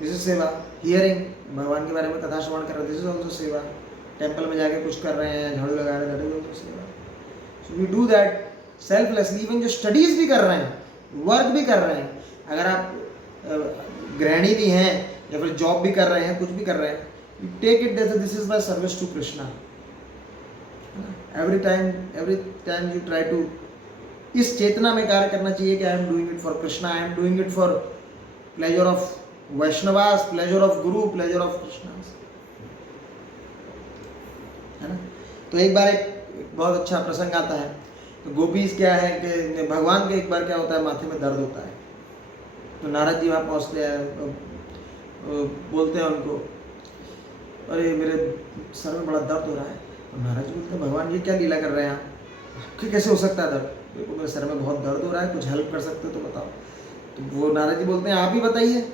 दिस इज सेवा। हियरिंग, भगवान के बारे में कथा श्रवण कर रहे, दिस इज ऑल्सो सेवा। टेम्पल में जाके कुछ कर रहे हैं, झाड़ू लगा रहे हैं, that is also seva. So we do that selflessly. Even जो स्टडीज भी कर रहे हैं, वर्क भी कर रहे हैं, अगर आप गृहिणी भी हैं या फिर जॉब भी कर रहे हैं, कुछ भी कर रहे हैं, you take it that this is my service to Krishna. Every time you try to, इस चेतना में कार्य करना चाहिए कि I am doing it for Krishna, I am doing it for pleasure of Vaishnavas, pleasure of guru, pleasure of Krishna, है ना। तो एक बार एक बहुत अच्छा प्रसंग आता है। तो गोपीज क्या है कि भगवान के एक बार क्या होता है, माथे में दर्द होता है। तो नारद जी वहाँ पहुँचते हैं, बोलते हैं उनको, अरे मेरे सर में बड़ा दर्द हो रहा है। और नारद जी बोलते हैं, भगवान ये क्या लीला कर रहे हैं आप, आपके कैसे हो सकता है दर्द? देखो मेरे सर में बहुत दर्द हो रहा है, कुछ हेल्प कर सकते हो तो बताओ। तो वो नारद जी बोलते हैं, आप ही बताइए,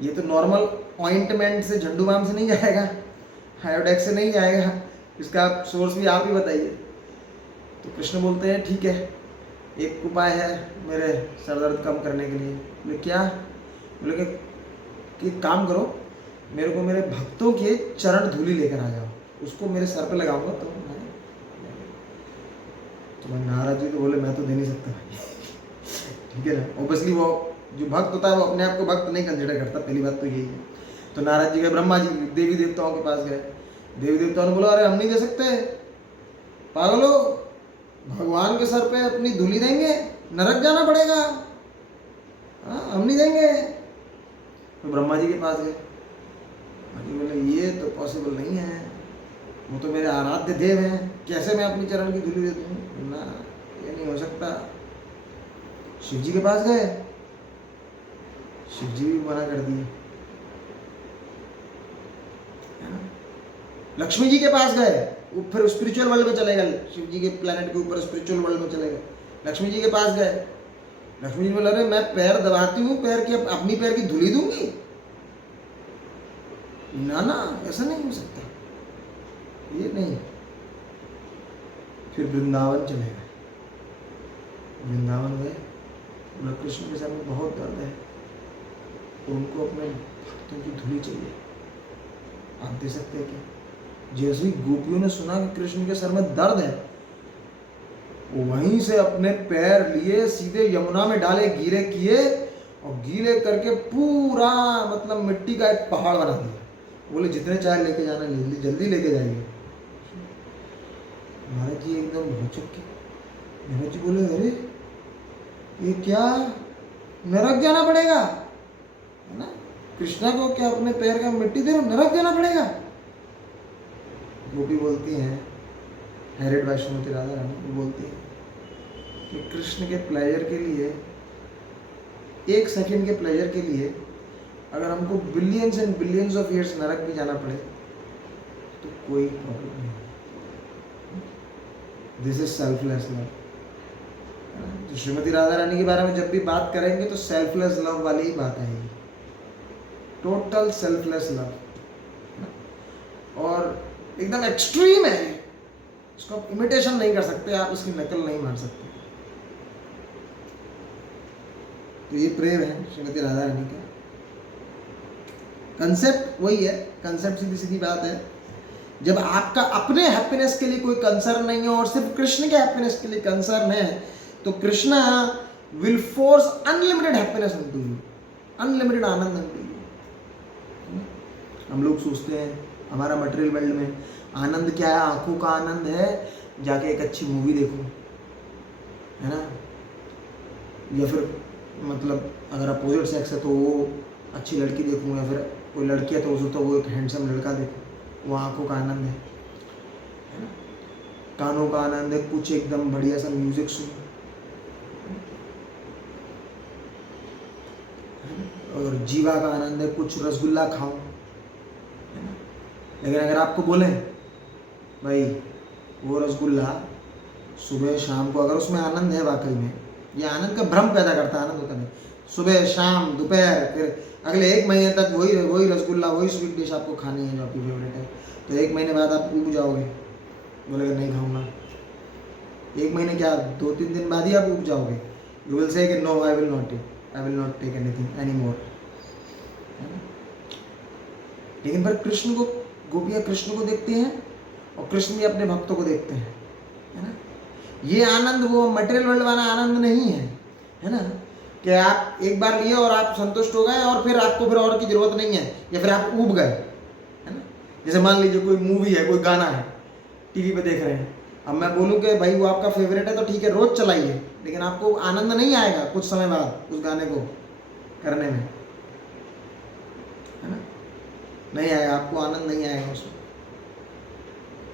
ये तो नॉर्मल ऑइंटमेंट से, झंडू बाम से नहीं जाएगा, आयोडेक्स से नहीं जाएगा, इसका सोर्स भी आप ही बताइए। तो कृष्ण बोलते हैं, ठीक है, एक उपाय है मेरे सर दर्द कम करने के लिए। बोले क्या? बोले कि काम करो, मेरे को मेरे भक्तों के चरण धूलि लेकर आ जाओ, उसको मेरे सर पे लगाऊंगा तो मैं नाराज जी तो बोले मैं तो दे नहीं सकता भाई। ठीक है ना। ऑब्वियसली वो जो भक्त होता है वो अपने आप को भक्त नहीं कंसिडर करता, पहली बात तो यही है। तो नारद जी गए ब्रह्मा जी देवी देवताओं के पास गए, देवी देवताओं ने बोला अरे हम नहीं दे सकते, पागलो, भगवान के सर पे अपनी धूली देंगे, नरक जाना पड़ेगा, हाँ हम नहीं देंगे। तो ब्रह्मा जी के पास गए, ब्रह्मा जी बोले ये तो पॉसिबल नहीं है, वो तो मेरे आराध्य देव हैं, कैसे मैं अपनी चरण की धूली दे दूँ, ना ये नहीं हो सकता। शिव जी के पास गए, शिव जी भी मना कर दिए, है ना। लक्ष्मी जी के पास गए, वो फिर स्पिरिचुअल वर्ल्ड में चले गए, शिव जी के प्लेनेट के ऊपर स्पिरिचुअल वर्ल्ड में चले गए। लक्ष्मी जी के पास गए, लक्ष्मी जी बोला अरे मैं पैर दबाती हूँ, पैर की अपनी पैर की धूली दूंगी, ना ना ऐसा नहीं हो सकता, ये नहीं। फिर वृंदावन चले गए, वृंदावन गए, बोला कृष्ण के सर में बहुत दर्द है, उनको अपने भक्तों की धूली चाहिए, आप दे सकते हैं क्या? जैसे ही गोपियों ने सुना कि कृष्ण के सर में दर्द है, वहीं से अपने पैर लिए सीधे यमुना में डाले, गीले किए और गीले करके पूरा मतलब मिट्टी का एक पहाड़ बना दिया। बोले जितने चाहे लेके जाना, जल्दी लेके जाएंगे। महाराज जी एकदम हो चुके, महाराज जी बोले अरे ये क्या, नरक जाना पड़ेगा, है ना, कृष्णा को क्या अपने पैर का मिट्टी दे रहे हो, नरक जाना पड़ेगा। गोपी बोलती हैं, हैरेड बाय श्रीमती राधा रानी बोलती है कि कृष्ण के प्लेजर के लिए, एक सेकंड के प्लेजर के लिए अगर हमको billions and billions of years नरक भी जाना पड़े तो कोई प्रॉब्लम नहीं। This is selfless love. तो श्रीमती राधा रानी के बारे में जब भी बात करेंगे तो सेल्फलेस लव वाली ही बात आएगी, टोटल सेल्फलेस लव, और एकदम एक्सट्रीम है, इसको आप इमिटेशन नहीं कर सकते, आप इसकी नकल नहीं मार सकते। तो ये प्रेम है श्रीमती राधा रानी का। कंसेप्ट वही है, कंसेप्ट सीधी सीधी बात है, जब आपका अपने हैप्पीनेस के लिए कोई कंसर्न नहीं है और सिर्फ कृष्ण के हैप्पीनेस के लिए कंसर्न है, तो Krishna will force unlimited happiness into you, unlimited Anand into you. हम लोग सोचते हैं हमारा मटेरियल वर्ल्ड में आनंद क्या है, आंखों का आनंद है जाके एक अच्छी मूवी देखूं, है ना, या फिर मतलब अगर अपोजिट सेक्स है तो वो अच्छी लड़की देखूं, या फिर कोई लड़की है तो वो एक हैंडसम लड़का देखूं, वो आंखों का आनंद है ना। कानों का आनंद है कुछ एकदम बढ़िया सा म्यूजिक सुनो, और जीवा का आनंद है कुछ रसगुल्ला खाओ, है ना। लेकिन अगर आपको बोले भाई वो रसगुल्ला सुबह शाम को, अगर उसमें आनंद है वाकई में, ये आनंद का भ्रम पैदा करता है, आनंद होता नहीं, सुबह शाम दोपहर फिर अगले 1 महीने तक वही रसगुल्ला वही स्वीट डिश आपको खानी है जो आपकी फेवरेट है, तो 1 महीने बाद आप ऊब जाओगे, बोलेगा नहीं खाऊंगा। 1 महीने क्या 2-3 दिन बाद ही आप ऊब जाओगे, यू विल से कि no I will not take anything any more, है ना। लेकिन पर कृष्ण को, गोपियाँ कृष्ण को देखते हैं और कृष्ण भी अपने भक्तों को देखते हैं, है ना। ये आनंद वो मटेरियल वर्ल्ड वाला आनंद नहीं है ना, कि आप एक बार लिए और आप संतुष्ट हो गए और फिर आपको फिर और की जरूरत नहीं है, या फिर आप ऊब गए, है ना। जैसे मान लीजिए कोई मूवी है, कोई गाना है, टीवी पे देख रहे हैं, अब मैं बोलूँ कि भाई वो आपका फेवरेट है तो ठीक है रोज चलाइए, लेकिन आपको आनंद नहीं आएगा कुछ समय बाद उस गाने को करने में, है ना, नहीं आएगा, आपको आनंद नहीं आएगा उसमें,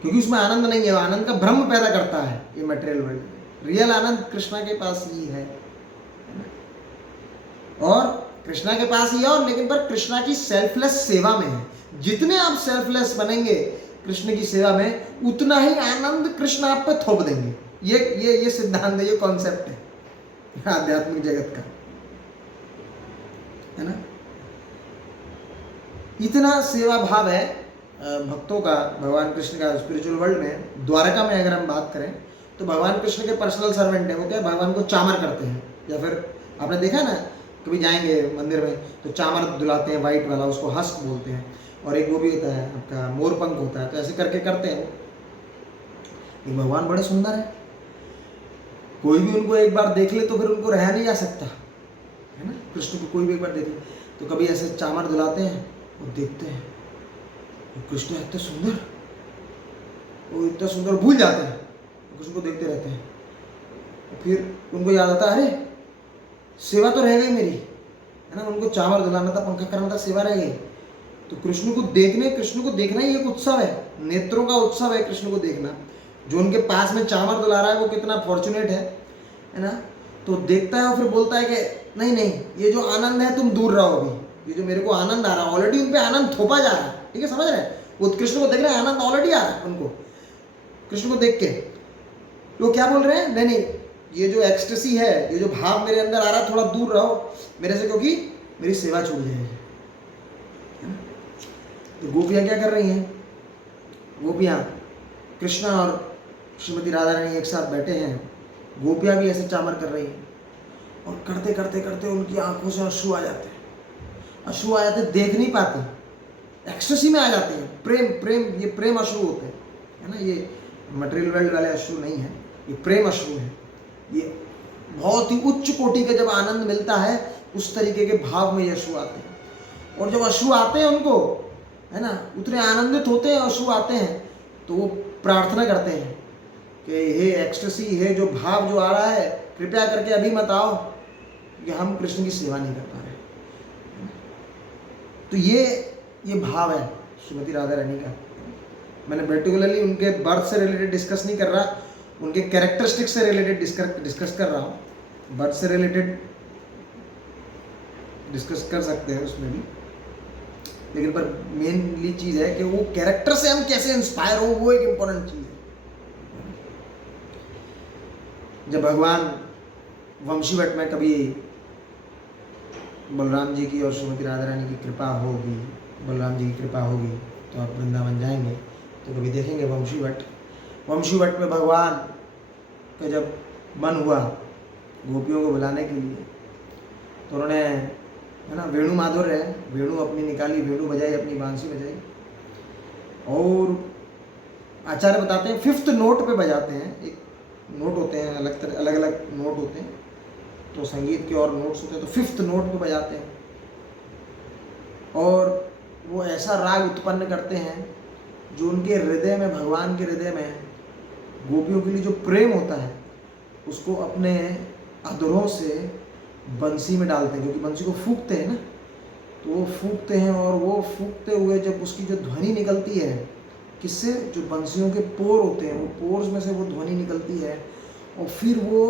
क्योंकि उसमें आनंद नहीं है, वो आनंद का भ्रम पैदा करता है ये मटेरियल वर्ल्ड। रियल आनंद कृष्णा के पास ही है और कृष्णा के पास ही है, और लेकिन पर कृष्णा की सेल्फलेस सेवा में है। जितने आप सेल्फलेस बनेंगे कृष्ण की सेवा में, उतना ही आनंद कृष्ण आप पे थोप देंगे। ये सिद्धांत है, ये कॉन्सेप्ट है आध्यात्मिक जगत का, है ना। इतना सेवा भाव है भक्तों का भगवान कृष्ण का स्पिरिचुअल वर्ल्ड में। द्वारका में अगर हम बात करें तो भगवान कृष्ण के पर्सनल सर्वेंट है, वो क्या भगवान को चामर करते हैं, या फिर आपने देखा ना कभी जाएंगे मंदिर में तो चामर दुलाते हैं वाइट वाला, उसको हस्क बोलते हैं, और एक वो भी होता है आपका मोरपंख होता है, तो ऐसे करके करते हैं। ये भगवान बड़े सुंदर है, कोई भी उनको एक बार देख ले तो फिर उनको रहा नहीं जा सकता, है ना। कृष्ण को कोई भी एक बार देख ले तो कभी ऐसे चामर दिलाते हैं और देखते हैं कृष्ण इतने सुंदर, वो इतना सुंदर भूल जाते हैं, कृष्ण को देखते रहते हैं। फिर उनको याद आता है अरे सेवा तो रह गई मेरी, है ना। उनको चावल दिलाना था, पंखा करना था, सेवा रह गई। तो कृष्ण को देखना ही एक उत्सव है, नेत्रों का उत्सव है कृष्ण को देखना। जो उनके पास में चावल दिला रहा है वो कितना फॉर्चुनेट है ना। तो देखता है और फिर बोलता है कि नहीं नहीं, ये जो आनंद है तुम दूर रहो, अभी ये जो मेरे को आनंद आ रहा है ऑलरेडी उन पे आनंद थोपा जा रहा है, ठीक है, समझ रहे हैं। वो कृष्ण को देख रहे हैं, आनंद ऑलरेडी आ रहा है उनको कृष्ण को देख के। वो क्या बोल रहे हैं, नहीं नहीं, ये जो एक्सटेसी है, ये जो भाव मेरे अंदर आ रहा है, थोड़ा दूर रहो मेरे से, क्योंकि मेरी सेवा छूट जाएगी। तो गोपियां क्या कर रही हैं, गोपियां कृष्णा और श्रीमती राधा रानी एक साथ बैठे हैं, गोपियां भी ऐसे चामर कर रही हैं और करते करते करते उनकी आंखों से अश्रु आ जाते हैं, अश्रु आ जाते, देख नहीं पाते, एक्सटेसी में आ जाते हैं। प्रेम, ये प्रेम अश्रु होते हैं, है ना। ये मटेरियल वर्ल्ड वाले अश्रु नहीं है, ये प्रेम अश्रु है। ये बहुत ही उच्च कोटि का जब आनंद मिलता है उस तरीके के भाव में ये अश्रु आते हैं। और जब अश्रु आते हैं उनको, है ना, उतने आनंदित होते हैं, अश्रु आते हैं तो वो प्रार्थना करते हैं कि हे एक्सटेसी, हे जो भाव जो आ रहा है, कृपया करके अभी मत आओ कि हम कृष्ण की सेवा नहीं कर पा रहे। तो ये भाव है श्रीमती राधा रानी का। मैंने पर्टिकुलरली उनके बर्थ से रिलेटेड डिस्कस नहीं कर रहा, उनके कैरेक्टरिस्टिक्स से रिलेटेड डिस्कस कर रहा हूँ। बर्थ से रिलेटेड डिस्कस कर सकते हैं उसमें भी, लेकिन पर मेनली चीज़ है कि वो कैरेक्टर से हम कैसे इंस्पायर हो, वो एक इम्पोर्टेंट चीज़ है। जब भगवान वंशीवट में कभी बलराम जी की और श्रीमती राधा रानी की कृपा होगी, बलराम जी की कृपा होगी तो आप वृंदावन जाएंगे तो कभी देखेंगे वंशीवट में भगवान का जब मन हुआ गोपियों को बुलाने के लिए, तो उन्होंने, है ना, वेणु माधुर्य है, वेणु अपनी निकाली, वेणु बजाई, अपनी बांसुरी बजाई, और आचार्य बताते हैं 5th नोट पे बजाते हैं। एक नोट होते हैं, अलग अलग नोट होते हैं, तो संगीत के और नोट्स होते हैं, तो 5th नोट पे बजाते हैं और वो ऐसा राग उत्पन्न करते हैं जो उनके हृदय में, भगवान के हृदय में गोपियों के लिए जो प्रेम होता है उसको अपने अधरों से बंसी में डालते हैं, क्योंकि बंसी को फूंकते हैं ना, तो वो फूंकते हैं और वो फूंकते हुए जब उसकी जो ध्वनि निकलती है, किससे, जो बंसियों के पोर होते हैं, वो पोर्स में से वो ध्वनि निकलती है, और फिर वो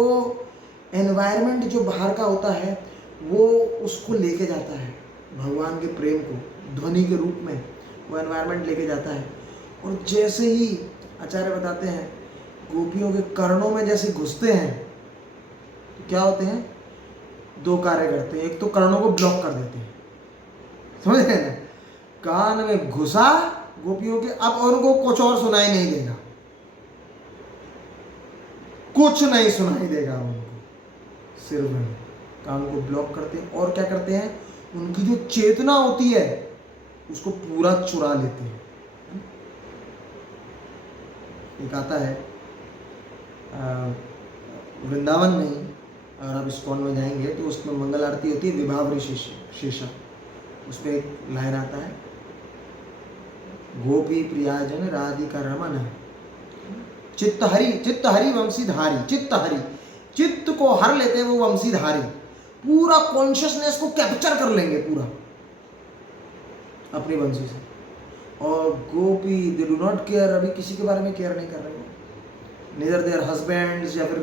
एनवायरनमेंट जो बाहर का होता है वो उसको लेके जाता है, भगवान के प्रेम को ध्वनि के रूप में वो एनवायरनमेंट लेके जाता है। और जैसे ही आचार्य बताते हैं गोपियों के कर्णों में जैसे घुसते हैं तो क्या होते हैं, 2 कार्य करते हैं। एक तो कर्णों को ब्लॉक कर देते हैं, समझ रहे हैं ना, कान में घुसा गोपियों के, अब उनको कुछ और सुनाई नहीं देगा, कुछ नहीं सुनाई देगा उनको, सिर्फ कान को ब्लॉक करते हैं। और क्या करते हैं, उनकी जो चेतना होती है उसको पूरा चुरा लेते हैं। एक आता है वृंदावन में ही, अगर आप इस्कॉन में जाएंगे तो उसमें मंगल आरती होती है, विभावरी शेषा, उस पर एक लाइन आता है, गोपी प्रियाजन राधिका रमन चित्त हरि वंशीधारी, चित्त को हर लेते हैं वो वंशीधारी, पूरा कॉन्शियसनेस को कैप्चर कर लेंगे पूरा अपनी वंशी से। और गोपी दे डू नॉट केयर, अभी किसी के बारे में केयर नहीं कर रहे हो, नीदर देयर हस्बैंड्स, या फिर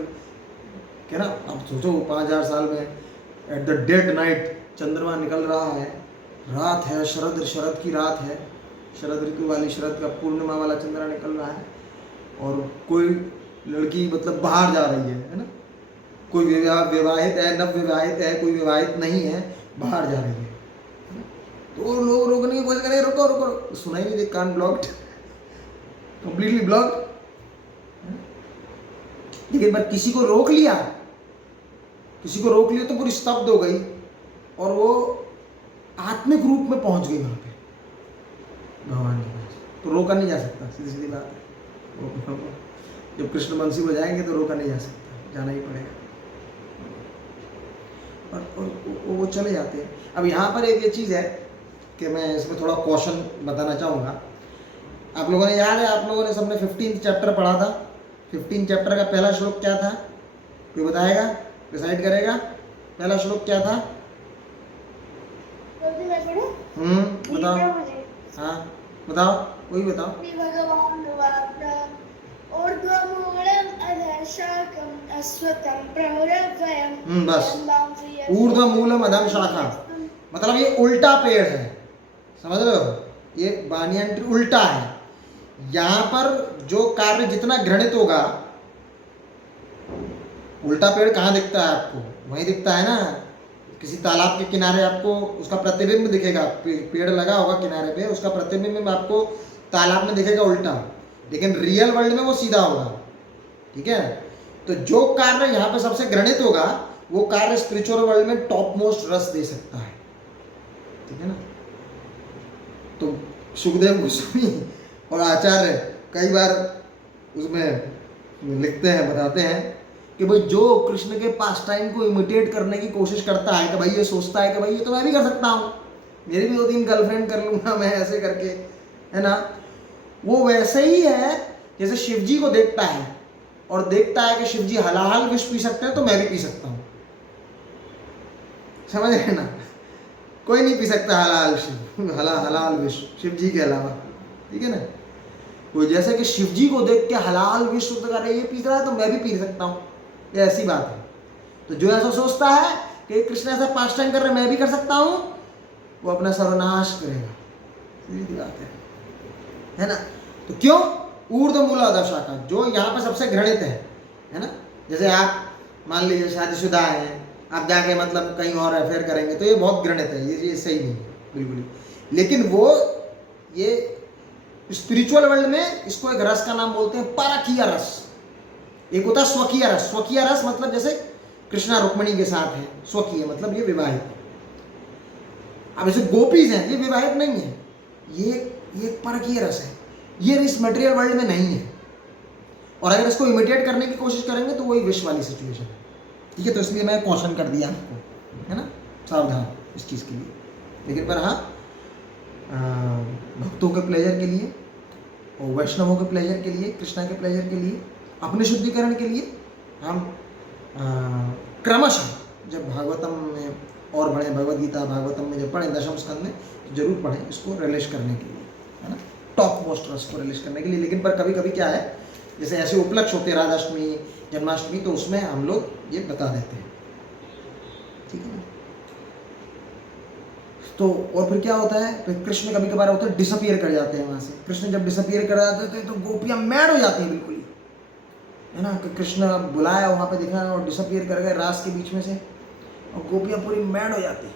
क्या ना, आप सोचो 5000 साल में एट द डेड नाइट चंद्रमा निकल रहा है, रात है, शरद की रात है, शरद ऋतु वाली, शरद का पूर्णिमा वाला चंद्रमा निकल रहा है, और कोई लड़की मतलब बाहर जा रही है ना, कोई विवाहित है, नव विवाहित है, कोई विवाहित नहीं है, बाहर जा रही है, तो लोग रोकने की कोशिश करें, रुको, सुनाई नहीं दे, कान ब्लॉक्ड, कंप्लीटली ब्लॉक्ड। लेकिन बट किसी को रोक लिया तो पूरी स्तब्ध हो गई और वो आत्मिक रूप में पहुंच गई वहां पे भगवान के पास, तो रोका नहीं जा सकता, सीधी बात है। जब कृष्ण बंसी बजाएंगे तो रोका नहीं जा सकता। जाना ही पड़ेगा। और वो चले जाते हैं। अब यहाँ पर एक ये चीज़ है कि मैं इसमें थोड़ा कॉशन बताना चाहूँगा। आप लोगों ने याद है, आप लोगों ने सबने 15th चैप्टर पढ़ा था। 15 चैप्टर का पहला श्लोक क्या था? कोई बताएगा, डिसाइड करेगा? पहला श्लोक क्या था? बताओ। हाँ बताओ, कोई बताओ। भगवान ऊर्ध्वमूलम् अधः शाखम् अश्वत्थं प्रमुरभयम्। बस, ऊर्ध्वमूलम् अधः शाखा मतलब ये उल्टा पेड़ है, समझ रहे हो? ये बानियान ट्री उल्टा है। यहाँ पर जो कार्य जितना घृणित होगा, उल्टा पेड़ कहाँ दिखता है आपको? वहीं दिखता है ना, किसी तालाब के किनारे आपको उसका प्रतिबिंब दिखेगा। पेड़ लगा होगा किनारे पे, उसका प्रतिबिंब आपको तालाब में दिखेगा उल्टा, लेकिन रियल वर्ल्ड में वो सीधा होगा। ठीक है? तो जो कार्य यहाँ पे सबसे घृणित होगा, वो कार्य स्पिरिचुअल वर्ल्ड में टॉप मोस्ट रस दे सकता है। ठीक है ना? तो सुखदेव गोस्वामी और आचार्य कई बार उसमें लिखते हैं, बताते हैं कि भाई जो कृष्ण के पास टाइम को इमिटेट करने की कोशिश करता है कि भाई ये सोचता है कि भाई ये तो मैं भी कर सकता हूँ, मेरी भी 2-3 गर्लफ्रेंड कर लूँगा मैं ऐसे करके, है ना? वो वैसे ही है जैसे शिव जी को देखता है और देखता है कि शिव जी हलाल विष पी सकते हैं तो मैं भी पी सकता हूँ। समझ रहे ना? कोई नहीं पी सकता हलाल विष शिव जी के अलावा। ठीक है ना? वो जैसे कि शिव जी को देख के हलाल विष शुद्ध कर रहे ये पी रहा है तो मैं भी पी सकता हूँ, ये ऐसी बात है। तो जो ऐसा सोचता है कि कृष्ण ऐसा पास टाइम कर रहे मैं भी कर सकता हूँ, वो अपना सर्वनाश करेगा। सीधी बात है ना? तो क्यों? ऊर्ध्वमूलम् अधः शाखा, जो यहाँ पे सबसे घृणित है ना? जैसे आप मान लीजिए शादीशुदा हैं, आप जाके मतलब कहीं और अफेयर करेंगे तो ये बहुत घृणित है, ये सही नहीं है बिल्कुल ही। लेकिन वो ये स्पिरिचुअल वर्ल्ड में इसको एक रस का नाम बोलते हैं परकीय रस। एक होता है स्वकीय रस। स्वकीय रस मतलब जैसे कृष्णा रुक्मिणी के साथ है, स्वकीय मतलब ये विवाहित। अब जैसे गोपीज हैं, ये विवाहित नहीं है, ये परकीय रस है, ये इस मटेरियल वर्ल्ड में नहीं है। और अगर इसको इमिटेट करने की कोशिश करेंगे तो वही विश्व वाली सिचुएशन है। ठीक है? तो इसलिए मैं क्वेश्चन कर दिया आपको, है ना? सावधान इस चीज़ के लिए। लेकिन पर हाँ, भक्तों के प्लेजर के लिए और वैष्णवों के प्लेजर के लिए, कृष्णा के प्लेजर के लिए, अपने शुद्धिकरण के लिए हम क्रमशः जब भागवतम में और बढ़े, भगवद गीता भागवतम में जब पढ़ें 10वें स्कंद में, तो जरूर पढ़ें इसको रिलीज करने के लिए, है ना? टॉप मोस्ट रस को रिलीज करने के लिए। लेकिन पर कभी कभी क्या है, जैसे ऐसे उपलक्ष्य होते हैं राधाष्टमी, जन्माष्टमी, तो उसमें हम लोग ये बता देते हैं। ठीक है ना? तो और फिर क्या होता है, फिर कृष्ण कभी कभार होता है डिसअपियर कर जाते हैं वहाँ से। कृष्ण जब डिसअपियर कर जाते हैं तो गोपियाँ मैड हो जाती हैं बिल्कुल ही, है ना? कि कृष्ण बुलाया वहाँ पे दिखा और डिसअपियर कर गए रास के बीच में से, और गोपियाँ पूरी मैड हो जाती हैं।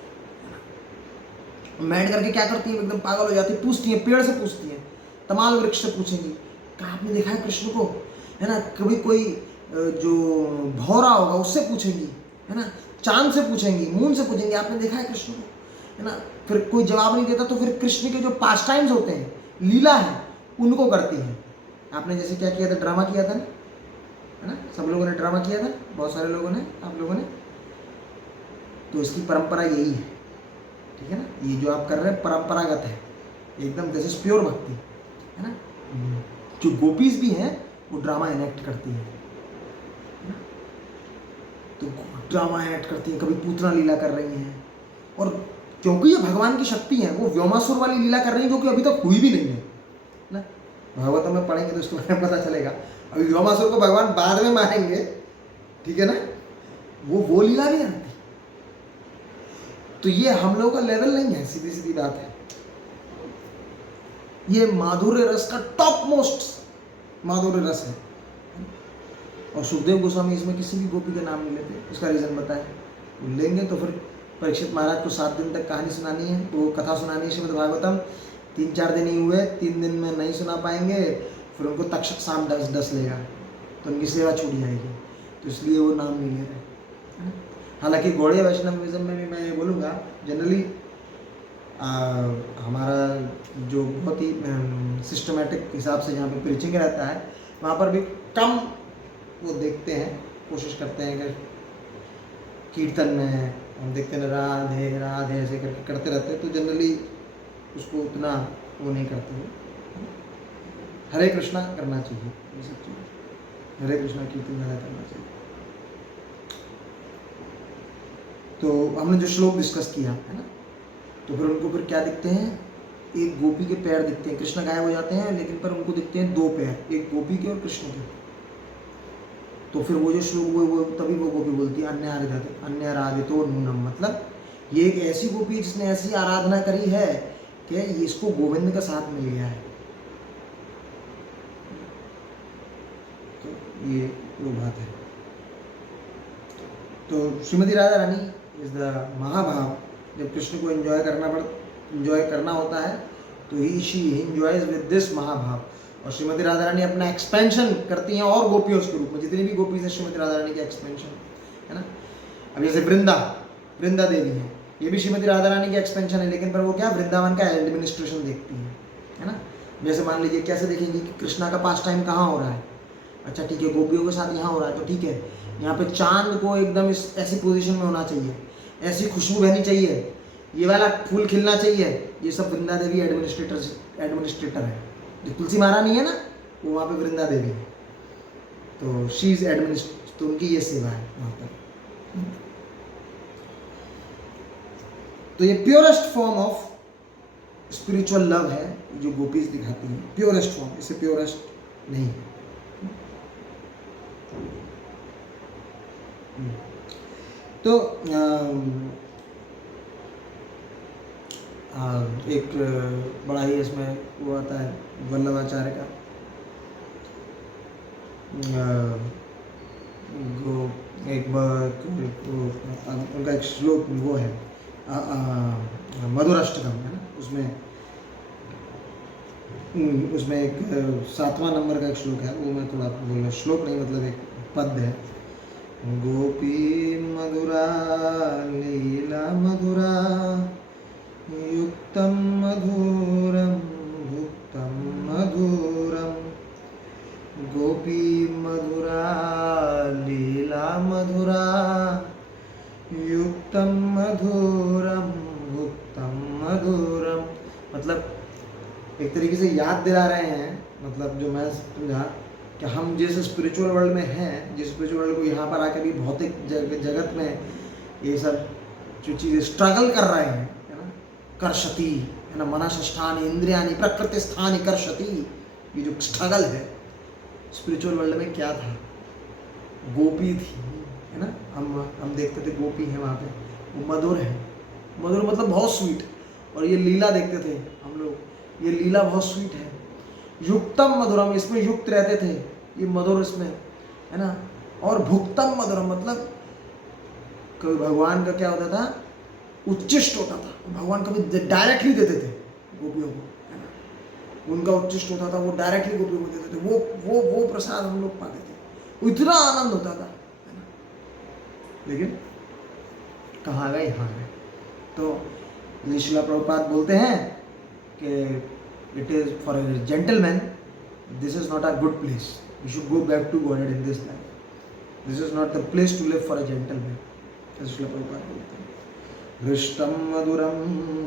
मैड करके क्या करती हैं, एकदम पागल हो जाती है, पूछती हैं, पेड़ से पूछती हैं, तमाल वृक्ष से पूछेंगी क्या आपने देखा है कृष्ण को, है ना? कभी कोई जो भौरा होगा उससे पूछेंगी, है ना? चांद से पूछेंगी, मून से पूछेंगी आपने देखा है कृष्ण को, है ना? फिर कोई जवाब नहीं देता तो फिर कृष्ण के जो पास टाइम्स होते हैं, लीला है, उनको करती हैं। आपने जैसे क्या किया था, ड्रामा किया था ना, है ना? सब लोगों ने ड्रामा किया था, बहुत सारे लोगों ने, आप लोगों ने। तो इसकी परंपरा यही है। ठीक है ना? ये जो आप कर रहे हैं परंपरागत है एकदम, दिस इज प्योर भक्ति, है ना? जो गोपीज भी हैं वो ड्रामा एनेक्ट करती हैं, है ना? तो ड्रामा एनेक्ट करती हैं, कभी पूतना लीला कर रही हैं, और क्योंकि ये भगवान की शक्ति है, वो व्योमासुर वाली लीला कर रही है जो कि अभी तक हुई भी नहीं है ना। भागवत में पढ़ेंगे तो इसके बारे में पता चलेगा। अभी व्योमासुर को भगवान बाद में मारेंगे, ठीक है ना? वो लीला भी आती। तो ये हम लोगों का लेवल नहीं है, सीधी सीधी बात है। ये माधुर्य रस का टॉप मोस्ट माधुर्य रस है। और सुखदेव गोस्वामी इसमें किसी भी गोपी का नाम नहीं लेते, उसका रीजन बताए। लेंगे तो फिर परीक्षित महाराज को 7 दिन तक कहानी सुनानी है, तो कथा सुनानी है श्रीमद् भागवतम। 3-4 दिन ही हुए, 3 दिन में नहीं सुना पाएंगे, फिर उनको तक्षक शाम डस लेगा, तो उनकी सेवा छूट जाएगी। तो इसलिए वो नाम नहीं ले रहे, है ना? हालांकि गौड़ीय वैष्णविज्म में भी मैं ये बोलूँगा, जनरली हमारा जो बहुत ही सिस्टमेटिक हिसाब से जहाँ पे प्रीचिंग रहता है, वहाँ पर भी कम वो देखते हैं कोशिश करते हैं कि कीर्तन में हम देखते हैं राधे राधे ऐसे करके करते रहते हैं, तो जनरली उसको उतना वो नहीं करते हैं। हरे कृष्णा करना चाहिए, ये सब चीज़ हरे कृष्णा कीर्तन ज़्यादा करना चाहिए। तो हमने जो श्लोक डिस्कस किया है ना, तो फिर उनको फिर क्या दिखते हैं, एक गोपी के पैर दिखते हैं, कृष्ण गायब हो जाते हैं लेकिन पर उनको दिखते हैं दो पैर, एक गोपी के और कृष्ण के। तो फिर वो जो श्लोक वो तभी वो गोपी बोलती है अन्य आराधितो नूनम, मतलब ये एक ऐसी गोपी जिसने ऐसी आराधना करी है कि इसको गोविंद का साथ मिल गया है। तो ये वो बात है। तो श्रीमती राधा रानी इज द महाभाव। जब कृष्ण को एंजॉय करना होता है तो ही शी एंजॉयज विद दिस महाभाव। और श्रीमती राधा रानी अपना एक्सपेंशन करती हैं और गोपियों के रूप में, जितनी भी गोपी है श्रीमती राधा रानी के एक्सपेंशन है ना। अब जैसे वृंदा देवी है, ये भी श्रीमती राधा रानी की एक्सपेंशन है, लेकिन पर वो क्या वृंदावन का एडमिनिस्ट्रेशन देखती है ना। जैसे मान लीजिए कैसे देखेंगे कि कृष्णा का पास टाइम कहाँ हो रहा है, अच्छा ठीक है गोपियों के साथ यहाँ हो रहा है तो ठीक है, यहाँ पे चांद को एकदम ऐसी पोजीशन में होना चाहिए, ऐसी खुशबू बहनी चाहिए, ये वाला फूल खिलना चाहिए। ये सब वृंदा देवी एडमिनिस्ट्रेटर है। जो तुलसी महारानी है ना, वो वहाँ पे वृंदा देवी है, तो शी इज एडमिनिस्ट्रेटर, तो उनकी ये सेवा है वहाँ पर। तो ये purest form of spiritual love है जो गोपीज दिखाती हैं, प्योरेस्ट फॉर्म, इससे प्योरेस्ट नहीं है। तो एक बड़ा ही इसमें वो आता है वल्लभाचार्य का उनका एक श्लोक वो है मधुराष्टकम है ना, उसमें एक 7वां नंबर का एक श्लोक है, वो मैं थोड़ा बोल, श्लोक नहीं मतलब एक पद है। गोपी मधुरा लीला मधुरा युक्तम मधुरम भुक्तम मधुरम, गोपी मधुरा लीला मधुरा युक्तम मधुरम भुक्तम मधुरम, मतलब एक तरीके से याद दिला रहे हैं, मतलब जो मैं समझा कि हम जिस स्पिरिचुअल वर्ल्ड में हैं, जिस स्पिरिचुअल वर्ल्ड को यहाँ पर आकर भी भौतिक जगत में ये सब जो चीज़ें स्ट्रगल कर रहे हैं है ना, कर्षति है ना, मनसष्ठानि इंद्रियानि प्रकृति स्थानि कर्षति, ये जो स्ट्रगल है स्पिरिचुअल वर्ल्ड में क्या था, गोपी थी है ना। हम देखते थे गोपी है वहाँ पे, वो मधुर है, मधुर मतलब बहुत स्वीट। और ये लीला देखते थे हम लोग, ये लीला बहुत स्वीट है। युक्तम मधुरम, इसमें युक्त रहते थे, ये मधुर इसमें है ना। और भुक्तम मधुरम मतलब कभी भगवान का क्या होता था, उच्चिष्ट होता था, भगवान कभी डायरेक्टली देते थे गोपियों को है ना, उनका उच्चिष्ट होता था, वो डायरेक्टली गोपियों को देते थे, वो प्रसाद हम लोग पाते थे, इतना आनंद होता था है ना। लेकिन कहाँ गए, यहाँ गए। तो श्रील प्रभुपाद बोलते हैं कि it is for a gentleman, this is not a good place, you should go back to Godhead in this life, this is not the place to live for a gentleman, ऐसा श्रील प्रभुपाद बोलते हैं। हृष्टम मधुरम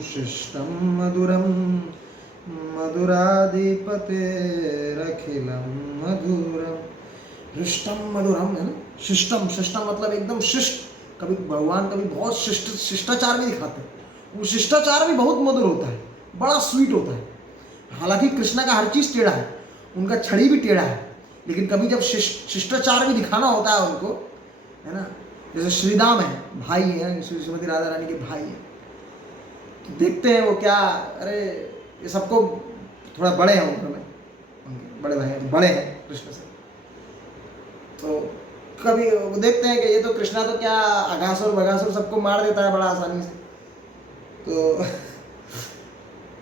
शिष्टम मधुरम मधुराधिपते रखिलम मधुरम, हृष्टम मधुरम है ना, शिष्टम, शिष्टम मतलब एकदम शिष्ट, कभी भगवान कभी बहुत शिष्टाचार भी दिखाते हैं, वो शिष्टाचार भी बहुत मधुर होता है, बड़ा स्वीट होता है। हालांकि कृष्णा का हर चीज़ टेढ़ा है, उनका छड़ी भी टेढ़ा है, लेकिन कभी जब शिष्टाचार भी दिखाना होता है उनको है ना, जैसे श्रीदाम है, भाई है, श्रीमती राधा रानी के भाई है, तो देखते हैं वो क्या, अरे ये सबको थोड़ा बड़े हैं उम्र में, उनके बड़े भाई बड़े हैं कृष्ण से, तो कभी वो देखते हैं कि ये तो कृष्णा तो क्या अघासुर बघासुर सबको मार देता है बड़ा आसानी से। तो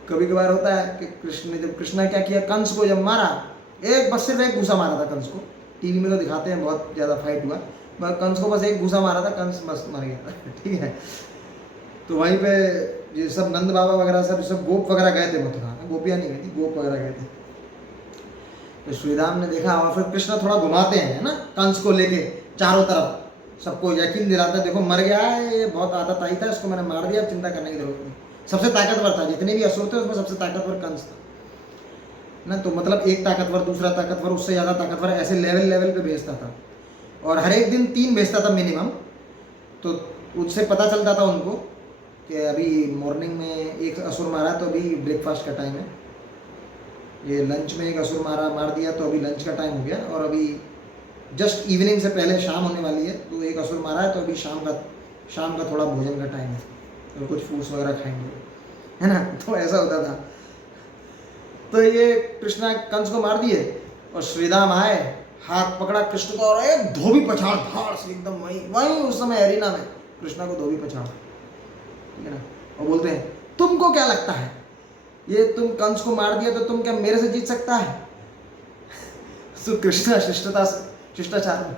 कभी कभार होता है कि कृष्णा क्या किया, कंस को जब मारा, बस सिर्फ एक घूसा मारा था कंस को, टीवी में तो दिखाते हैं बहुत ज़्यादा फाइट हुआ, पर कंस को बस एक घूसा मारा था, कंस बस मर गया था ठीक है। तो वहीं पे ये सब नंद बाबा वगैरह सब गोप वगैरह गए थे मथुरा, गोपियाँ नहीं गई थी, गोप वगैरह गए थे। तो श्रीराम ने देखा और फिर कृष्ण थोड़ा घुमाते हैं ना कंस को लेके, चारों तरफ सबको यकीन दिलाता, देखो मर गया है, ये बहुत आदत आई था, इसको मैंने मार दिया, चिंता करने की जरूरत नहीं। सबसे ताकतवर था, जितने भी असुर थे उसमें सबसे ताकतवर कंस था ना। तो मतलब एक ताकतवर, दूसरा ताकतवर, उससे ज़्यादा ताकतवर, ऐसे लेवल लेवल पे भेजता था। और हर एक दिन 3 भेजता था मिनिमम। तो उससे पता चलता था उनको कि अभी मॉर्निंग में एक असुर मारा तो अभी ब्रेकफास्ट का टाइम है, ये लंच में एक असुर मार दिया तो अभी लंच का टाइम हो गया, और अभी जस्ट इवनिंग से पहले शाम होने वाली है, तो एक असुर मारा है तो अभी शाम का थोड़ा भोजन का टाइम है, तो कुछ फ्रूट्स वगैरह खाएंगे, है ना। तो ऐसा होता था। तो ये कृष्णा कंस को मार दिए, और श्रीराम आए, हाथ पकड़ा कृष्ण को और एक धोबी पछाड़ धाड़ से एकदम वहीं उस समय एरिना में कृष्णा को धोबी पछाड़, ठीक है ना। और बोलते हैं तुमको क्या लगता है, ये तुम कंस को मार दिया तो तुम क्या मेरे से जीत सकता है। तो कृष्णा शिष्टाचार में,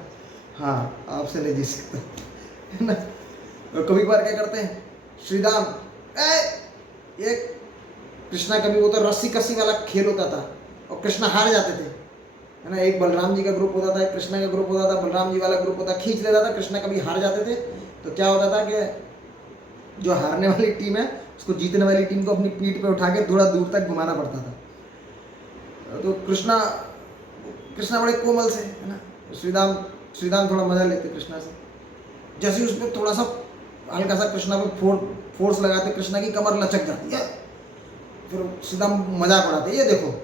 हाँ आपसे नहीं जीत सकता, है ना। और कभी बार क्या करते हैं श्रीराम, ये कृष्णा कभी वो तो रस्सी कस्सी वाला खेल होता था और कृष्णा हार जाते थे, है ना। एक बलराम जी का ग्रुप होता था, एक कृष्णा का ग्रुप होता था, बलराम जी वाला ग्रुप होता, खींच लेता था, कृष्णा कभी हार जाते थे। तो क्या होता था कि जो हारने वाली टीम है उसको जीतने वाली टीम को अपनी पीठ पे उठा के थोड़ा दूर तक घुमाना पड़ता था। तो कृष्णा बड़े कोमल से, है ना। श्रीराम थोड़ा मजा लेते कृष्णा से, जैसे उसमें थोड़ा सा हल्का सा कृष्णा पे फोर्स लगाते, कृष्णा की कमर लचक जाती है, फिर श्रीराम मजाक उड़ाते, ये देखो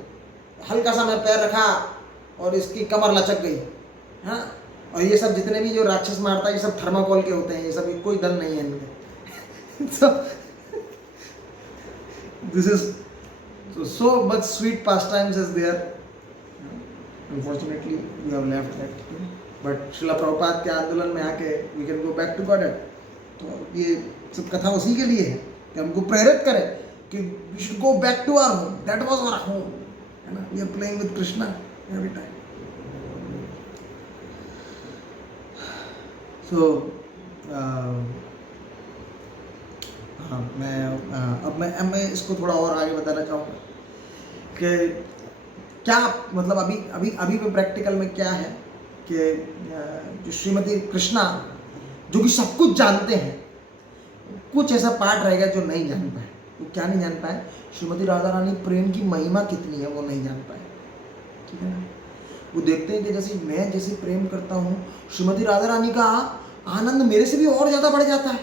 हल्का सा मैं पैर रखा और इसकी कमर लचक गई, हाँ। और ये सब जितने भी जो राक्षस मारता है ये सब थर्माकोल के होते हैं, ये सब कोई दल नहीं है इनके। so this is so much sweet pastimes is there. Unfortunately we have left that, but Srila Prabhupada के आंदोलन में आके we can go back to Godhead. तो ये सब कथा उसी के लिए है कि हमको प्रेरित करे कि we should go back to our home. That was our home, है ना। We are playing with Krishna every time. So हाँ, अब मैं इसको थोड़ा और आगे बताना चाहूँगा कि क्या मतलब अभी पे प्रैक्टिकल में क्या है कि जो श्रीमती कृष्णा जो कि सब कुछ जानते हैं, कुछ ऐसा पार्ट रहेगा जो नहीं जान पाए। वो क्या नहीं जान पाए, श्रीमती राधा रानी प्रेम की महिमा कितनी है वो नहीं जान पाए, ठीक है ना। वो देखते हैं कि जैसे प्रेम करता हूँ, श्रीमती राधा रानी का आनंद मेरे से भी और ज़्यादा बढ़ जाता है।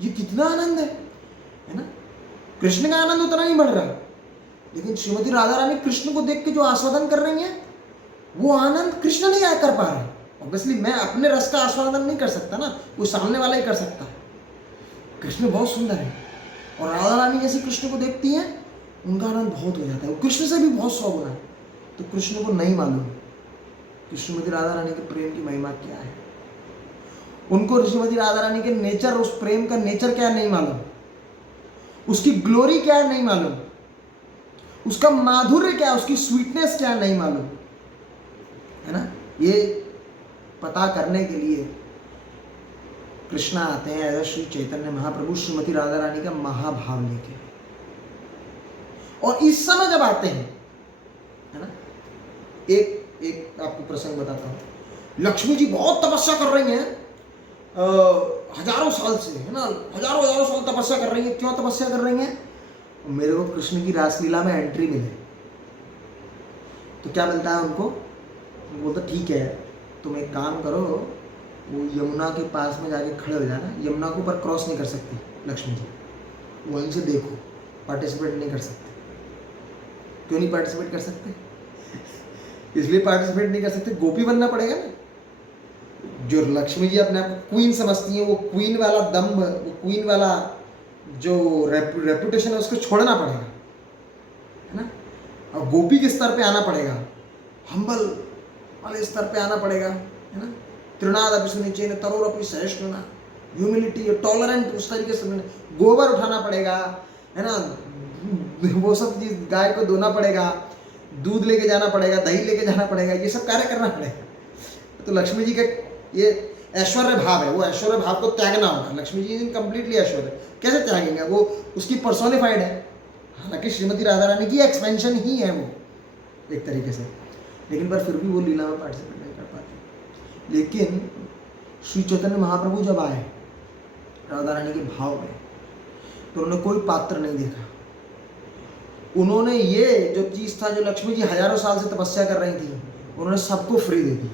ये कितना आनंद है ना। कृष्ण का आनंद उतना ही बढ़ रहा है, लेकिन श्रीमती राधा रानी कृष्ण को देख के जो आस्वादन कर रही हैं वो आनंद कृष्ण नहीं कर पा रहे। ऑब्वियसली मैं अपने रस का आस्वादन नहीं कर सकता ना, वो सामने वाला ही कर सकता है। कृष्ण बहुत सुंदर है और राधा रानी जैसे कृष्ण को देखती हैं उनका आनंद बहुत हो जाता है, वो कृष्ण से भी बहुत 100 गुना है। तो कृष्ण को नहीं मालूम कि श्रीमती राधा रानी के प्रेम की महिमा क्या है। उनको श्रीमती राधा रानी के नेचर, उस प्रेम का नेचर क्या नहीं मालूम, उसकी ग्लोरी क्या नहीं मालूम, उसका माधुर्य क्या, उसकी स्वीटनेस क्या नहीं मालूम, है ना। ये पता करने के लिए कृष्णा आते हैं एज श्री चैतन्य महाप्रभु श्रीमती राधा रानी का महाभाव लेके। और इस समय जब आते हैं, है ना, एक आपको प्रसंग बताता हूँ। लक्ष्मी जी बहुत तपस्या कर रही हैं हजारों साल से, है ना, हजारों साल तपस्या कर रही हैं। क्यों तपस्या कर रही हैं? मेरे को कृष्ण की रासलीला में एंट्री मिले। तो क्या मिलता है उनको? बोलता ठीक है तुम एक काम करो, वो यमुना के पास में जाके खड़े हो जाना। यमुना को ऊपर क्रॉस नहीं कर सकती लक्ष्मी जी, वहीं से देखो, पार्टिसिपेट नहीं कर सकते। क्यों नहीं पार्टिसिपेट कर सकते? इसलिए पार्टिसिपेट नहीं कर सकते, गोपी बनना पड़ेगा ना। जो लक्ष्मी जी अपने आप को क्वीन समझती हैं, वो क्वीन वाला दम्भ, वो क्वीन वाला जो रेपुटेशन है उसको छोड़ना पड़ेगा, है ना। और गोपी के स्तर पे आना पड़ेगा, हम्बल वाले स्तर पे आना पड़ेगा, है ना। तृणाद अपि सुनिचेन तरोर अपि सहिष्णुना, ह्यूमिलिटी, टॉलरेंट, उस तरीके से गोबर उठाना पड़ेगा, है ना। वो सब चीज, गाय को धोना पड़ेगा, दूध लेके जाना पड़ेगा, दही लेके जाना पड़ेगा, ये सब कार्य करना पड़ेगा। तो लक्ष्मी जी का ये ऐश्वर्य भाव है, वो ऐश्वर्य भाव को त्यागना होगा। लक्ष्मी जी कंप्लीटली ऐश्वर्य कैसे त्यागेंगे? वो उसकी पर्सोनिफाइड है। हालांकि श्रीमती राधा रानी की एक्सपेंशन ही है वो एक तरीके से, लेकिन पर फिर भी वो लीला में पार्टिसिपेट नहीं कर पाती। लेकिन श्री चैतन्य महाप्रभु जब आए राधा रानी के भाव में, तो उन्होंने कोई पात्र नहीं देखा। उन्होंने ये जो चीज था, जो लक्ष्मी जी हजारों साल से तपस्या कर रही थी, उन्होंने सबको फ्री दे दिया,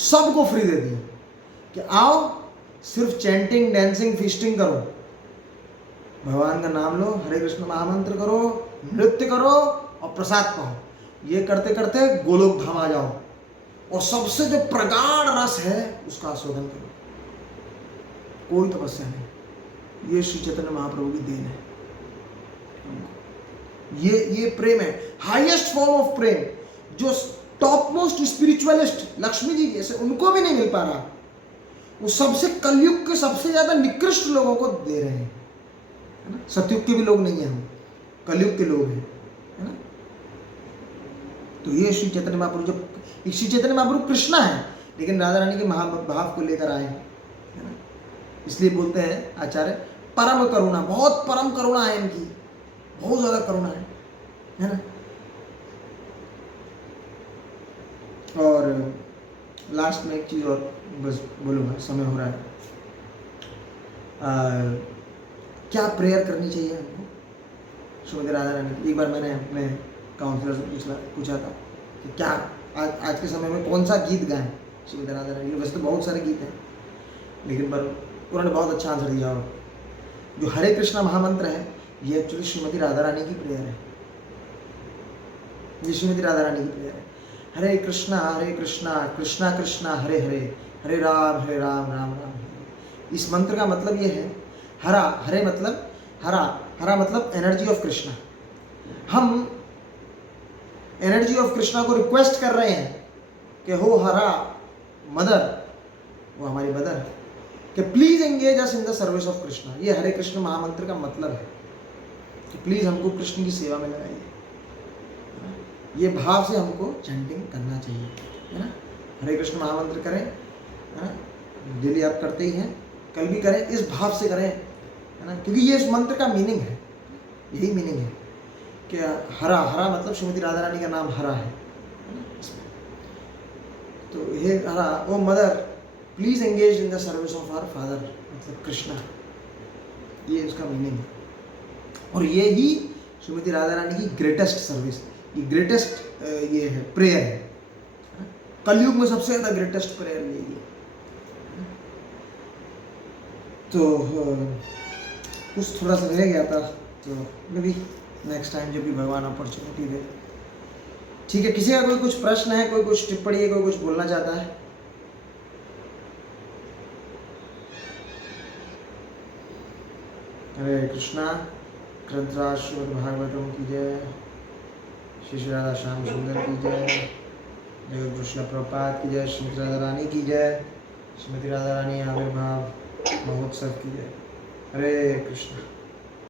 सबको फ्री दे दिया कि आओ सिर्फ चैंटिंग, डांसिंग, फीस्टिंग करो, भगवान का नाम लो, हरे कृष्ण महामंत्र करो, नृत्य करो और प्रसाद पाओ। ये करते करते गोलोक धाम आ जाओ और सबसे जो प्रगाढ़ रस है उसका आस्वादन करो। कोई तपस्या नहीं, ये श्री चैतन्य महाप्रभु की देन है। ये प्रेम है, हाईएस्ट फॉर्म ऑफ प्रेम, जो top most spiritualist Lakshmi ji जैसे उनको भी नहीं मिल पा रहा, वो सबसे कलयुग के सबसे ज्यादा निकृष्ट लोगों को दे रहे हैं, है ना। सतयुग के भी लोग नहीं है हम, कलयुग के लोग हैं, है ना। तो ये श्री चैतन्य महाप्रभु, जब श्री चैतन्य महाप्रभु कृष्णा है लेकिन राधा रानी के महाभाव को लेकर आए हैं, है ना। इसलिए बोलते हैं आचार्य, परम करुणा, बहुत परम करुणा है इनकी, बहुत ज्यादा करुणा है ना। और लास्ट में एक चीज और बस बोलूँगा, समय हो रहा है। क्या प्रेयर करनी चाहिए हमको श्रीमती राधा रानी की? एक बार मैंने अपने काउंसलर से पूछा था कि क्या आज के समय में कौन सा गीत गाएं श्रीमती राधा रानी। वैसे तो बहुत सारे गीत हैं, लेकिन पर उन्होंने बहुत अच्छा आंसर दिया। जो हरे कृष्णा महामंत्र है, ये एक्चुअली श्रीमती राधा रानी की प्रेयर है, ये श्रीमती राधा रानी की प्रेयर है। हरे कृष्णा कृष्णा कृष्णा हरे हरे, हरे राम राम राम हरे। इस मंत्र का मतलब ये है, हरा, हरे मतलब हरा, हरा मतलब एनर्जी ऑफ कृष्णा। हम एनर्जी ऑफ कृष्णा को रिक्वेस्ट कर रहे हैं कि हो हरा मदर, वो हमारी मदर है, कि please engage us in the service of Krishna. ये हरे कृष्ण महामंत्र का मतलब है कि प्लीज हमको कृष्ण की सेवा में लगाइए। ये भाव से हमको चैंटिंग करना चाहिए, है ना। हरे कृष्ण महामंत्र करें, है ना, डेली आप करते ही हैं, कल भी करें, इस भाव से करें, है ना, क्योंकि ये इस मंत्र का मीनिंग है, यही मीनिंग है कि हरा, हरा मतलब श्रीमती राधा रानी का नाम हरा है ना इसमें। तो हे Hara, O mother please engage in the service of our father, मतलब कृष्णा, ये उसका मीनिंग है। और ये ही श्रीमती राधा रानी की ग्रेटेस्ट सर्विस, ये ग्रेटेस्ट ये है प्रेयर है, कलयुग में सबसे ज्यादा ग्रेटेस्ट प्रेयर यही है। तो कुछ थोड़ा सा रह गया था, तो मे बी नेक्स्ट टाइम जब भी भगवान अपॉर्चुनिटी दे। ठीक है, किसी का कोई कुछ प्रश्न है, कोई कुछ टिप्पणी है, कोई कुछ बोलना चाहता है? हरे कृष्णा, ग्रंथराज श्रीमद् भागवतम की जय, श्री राधा श्याम सुंदर की जय, जगत गुरु श्रील प्रभुपाद की जय, श्रीमती राधा रानी की जय, श्रीमती राधा रानी आविर्भाव महोत्सव की जय। हरे कृष्णा।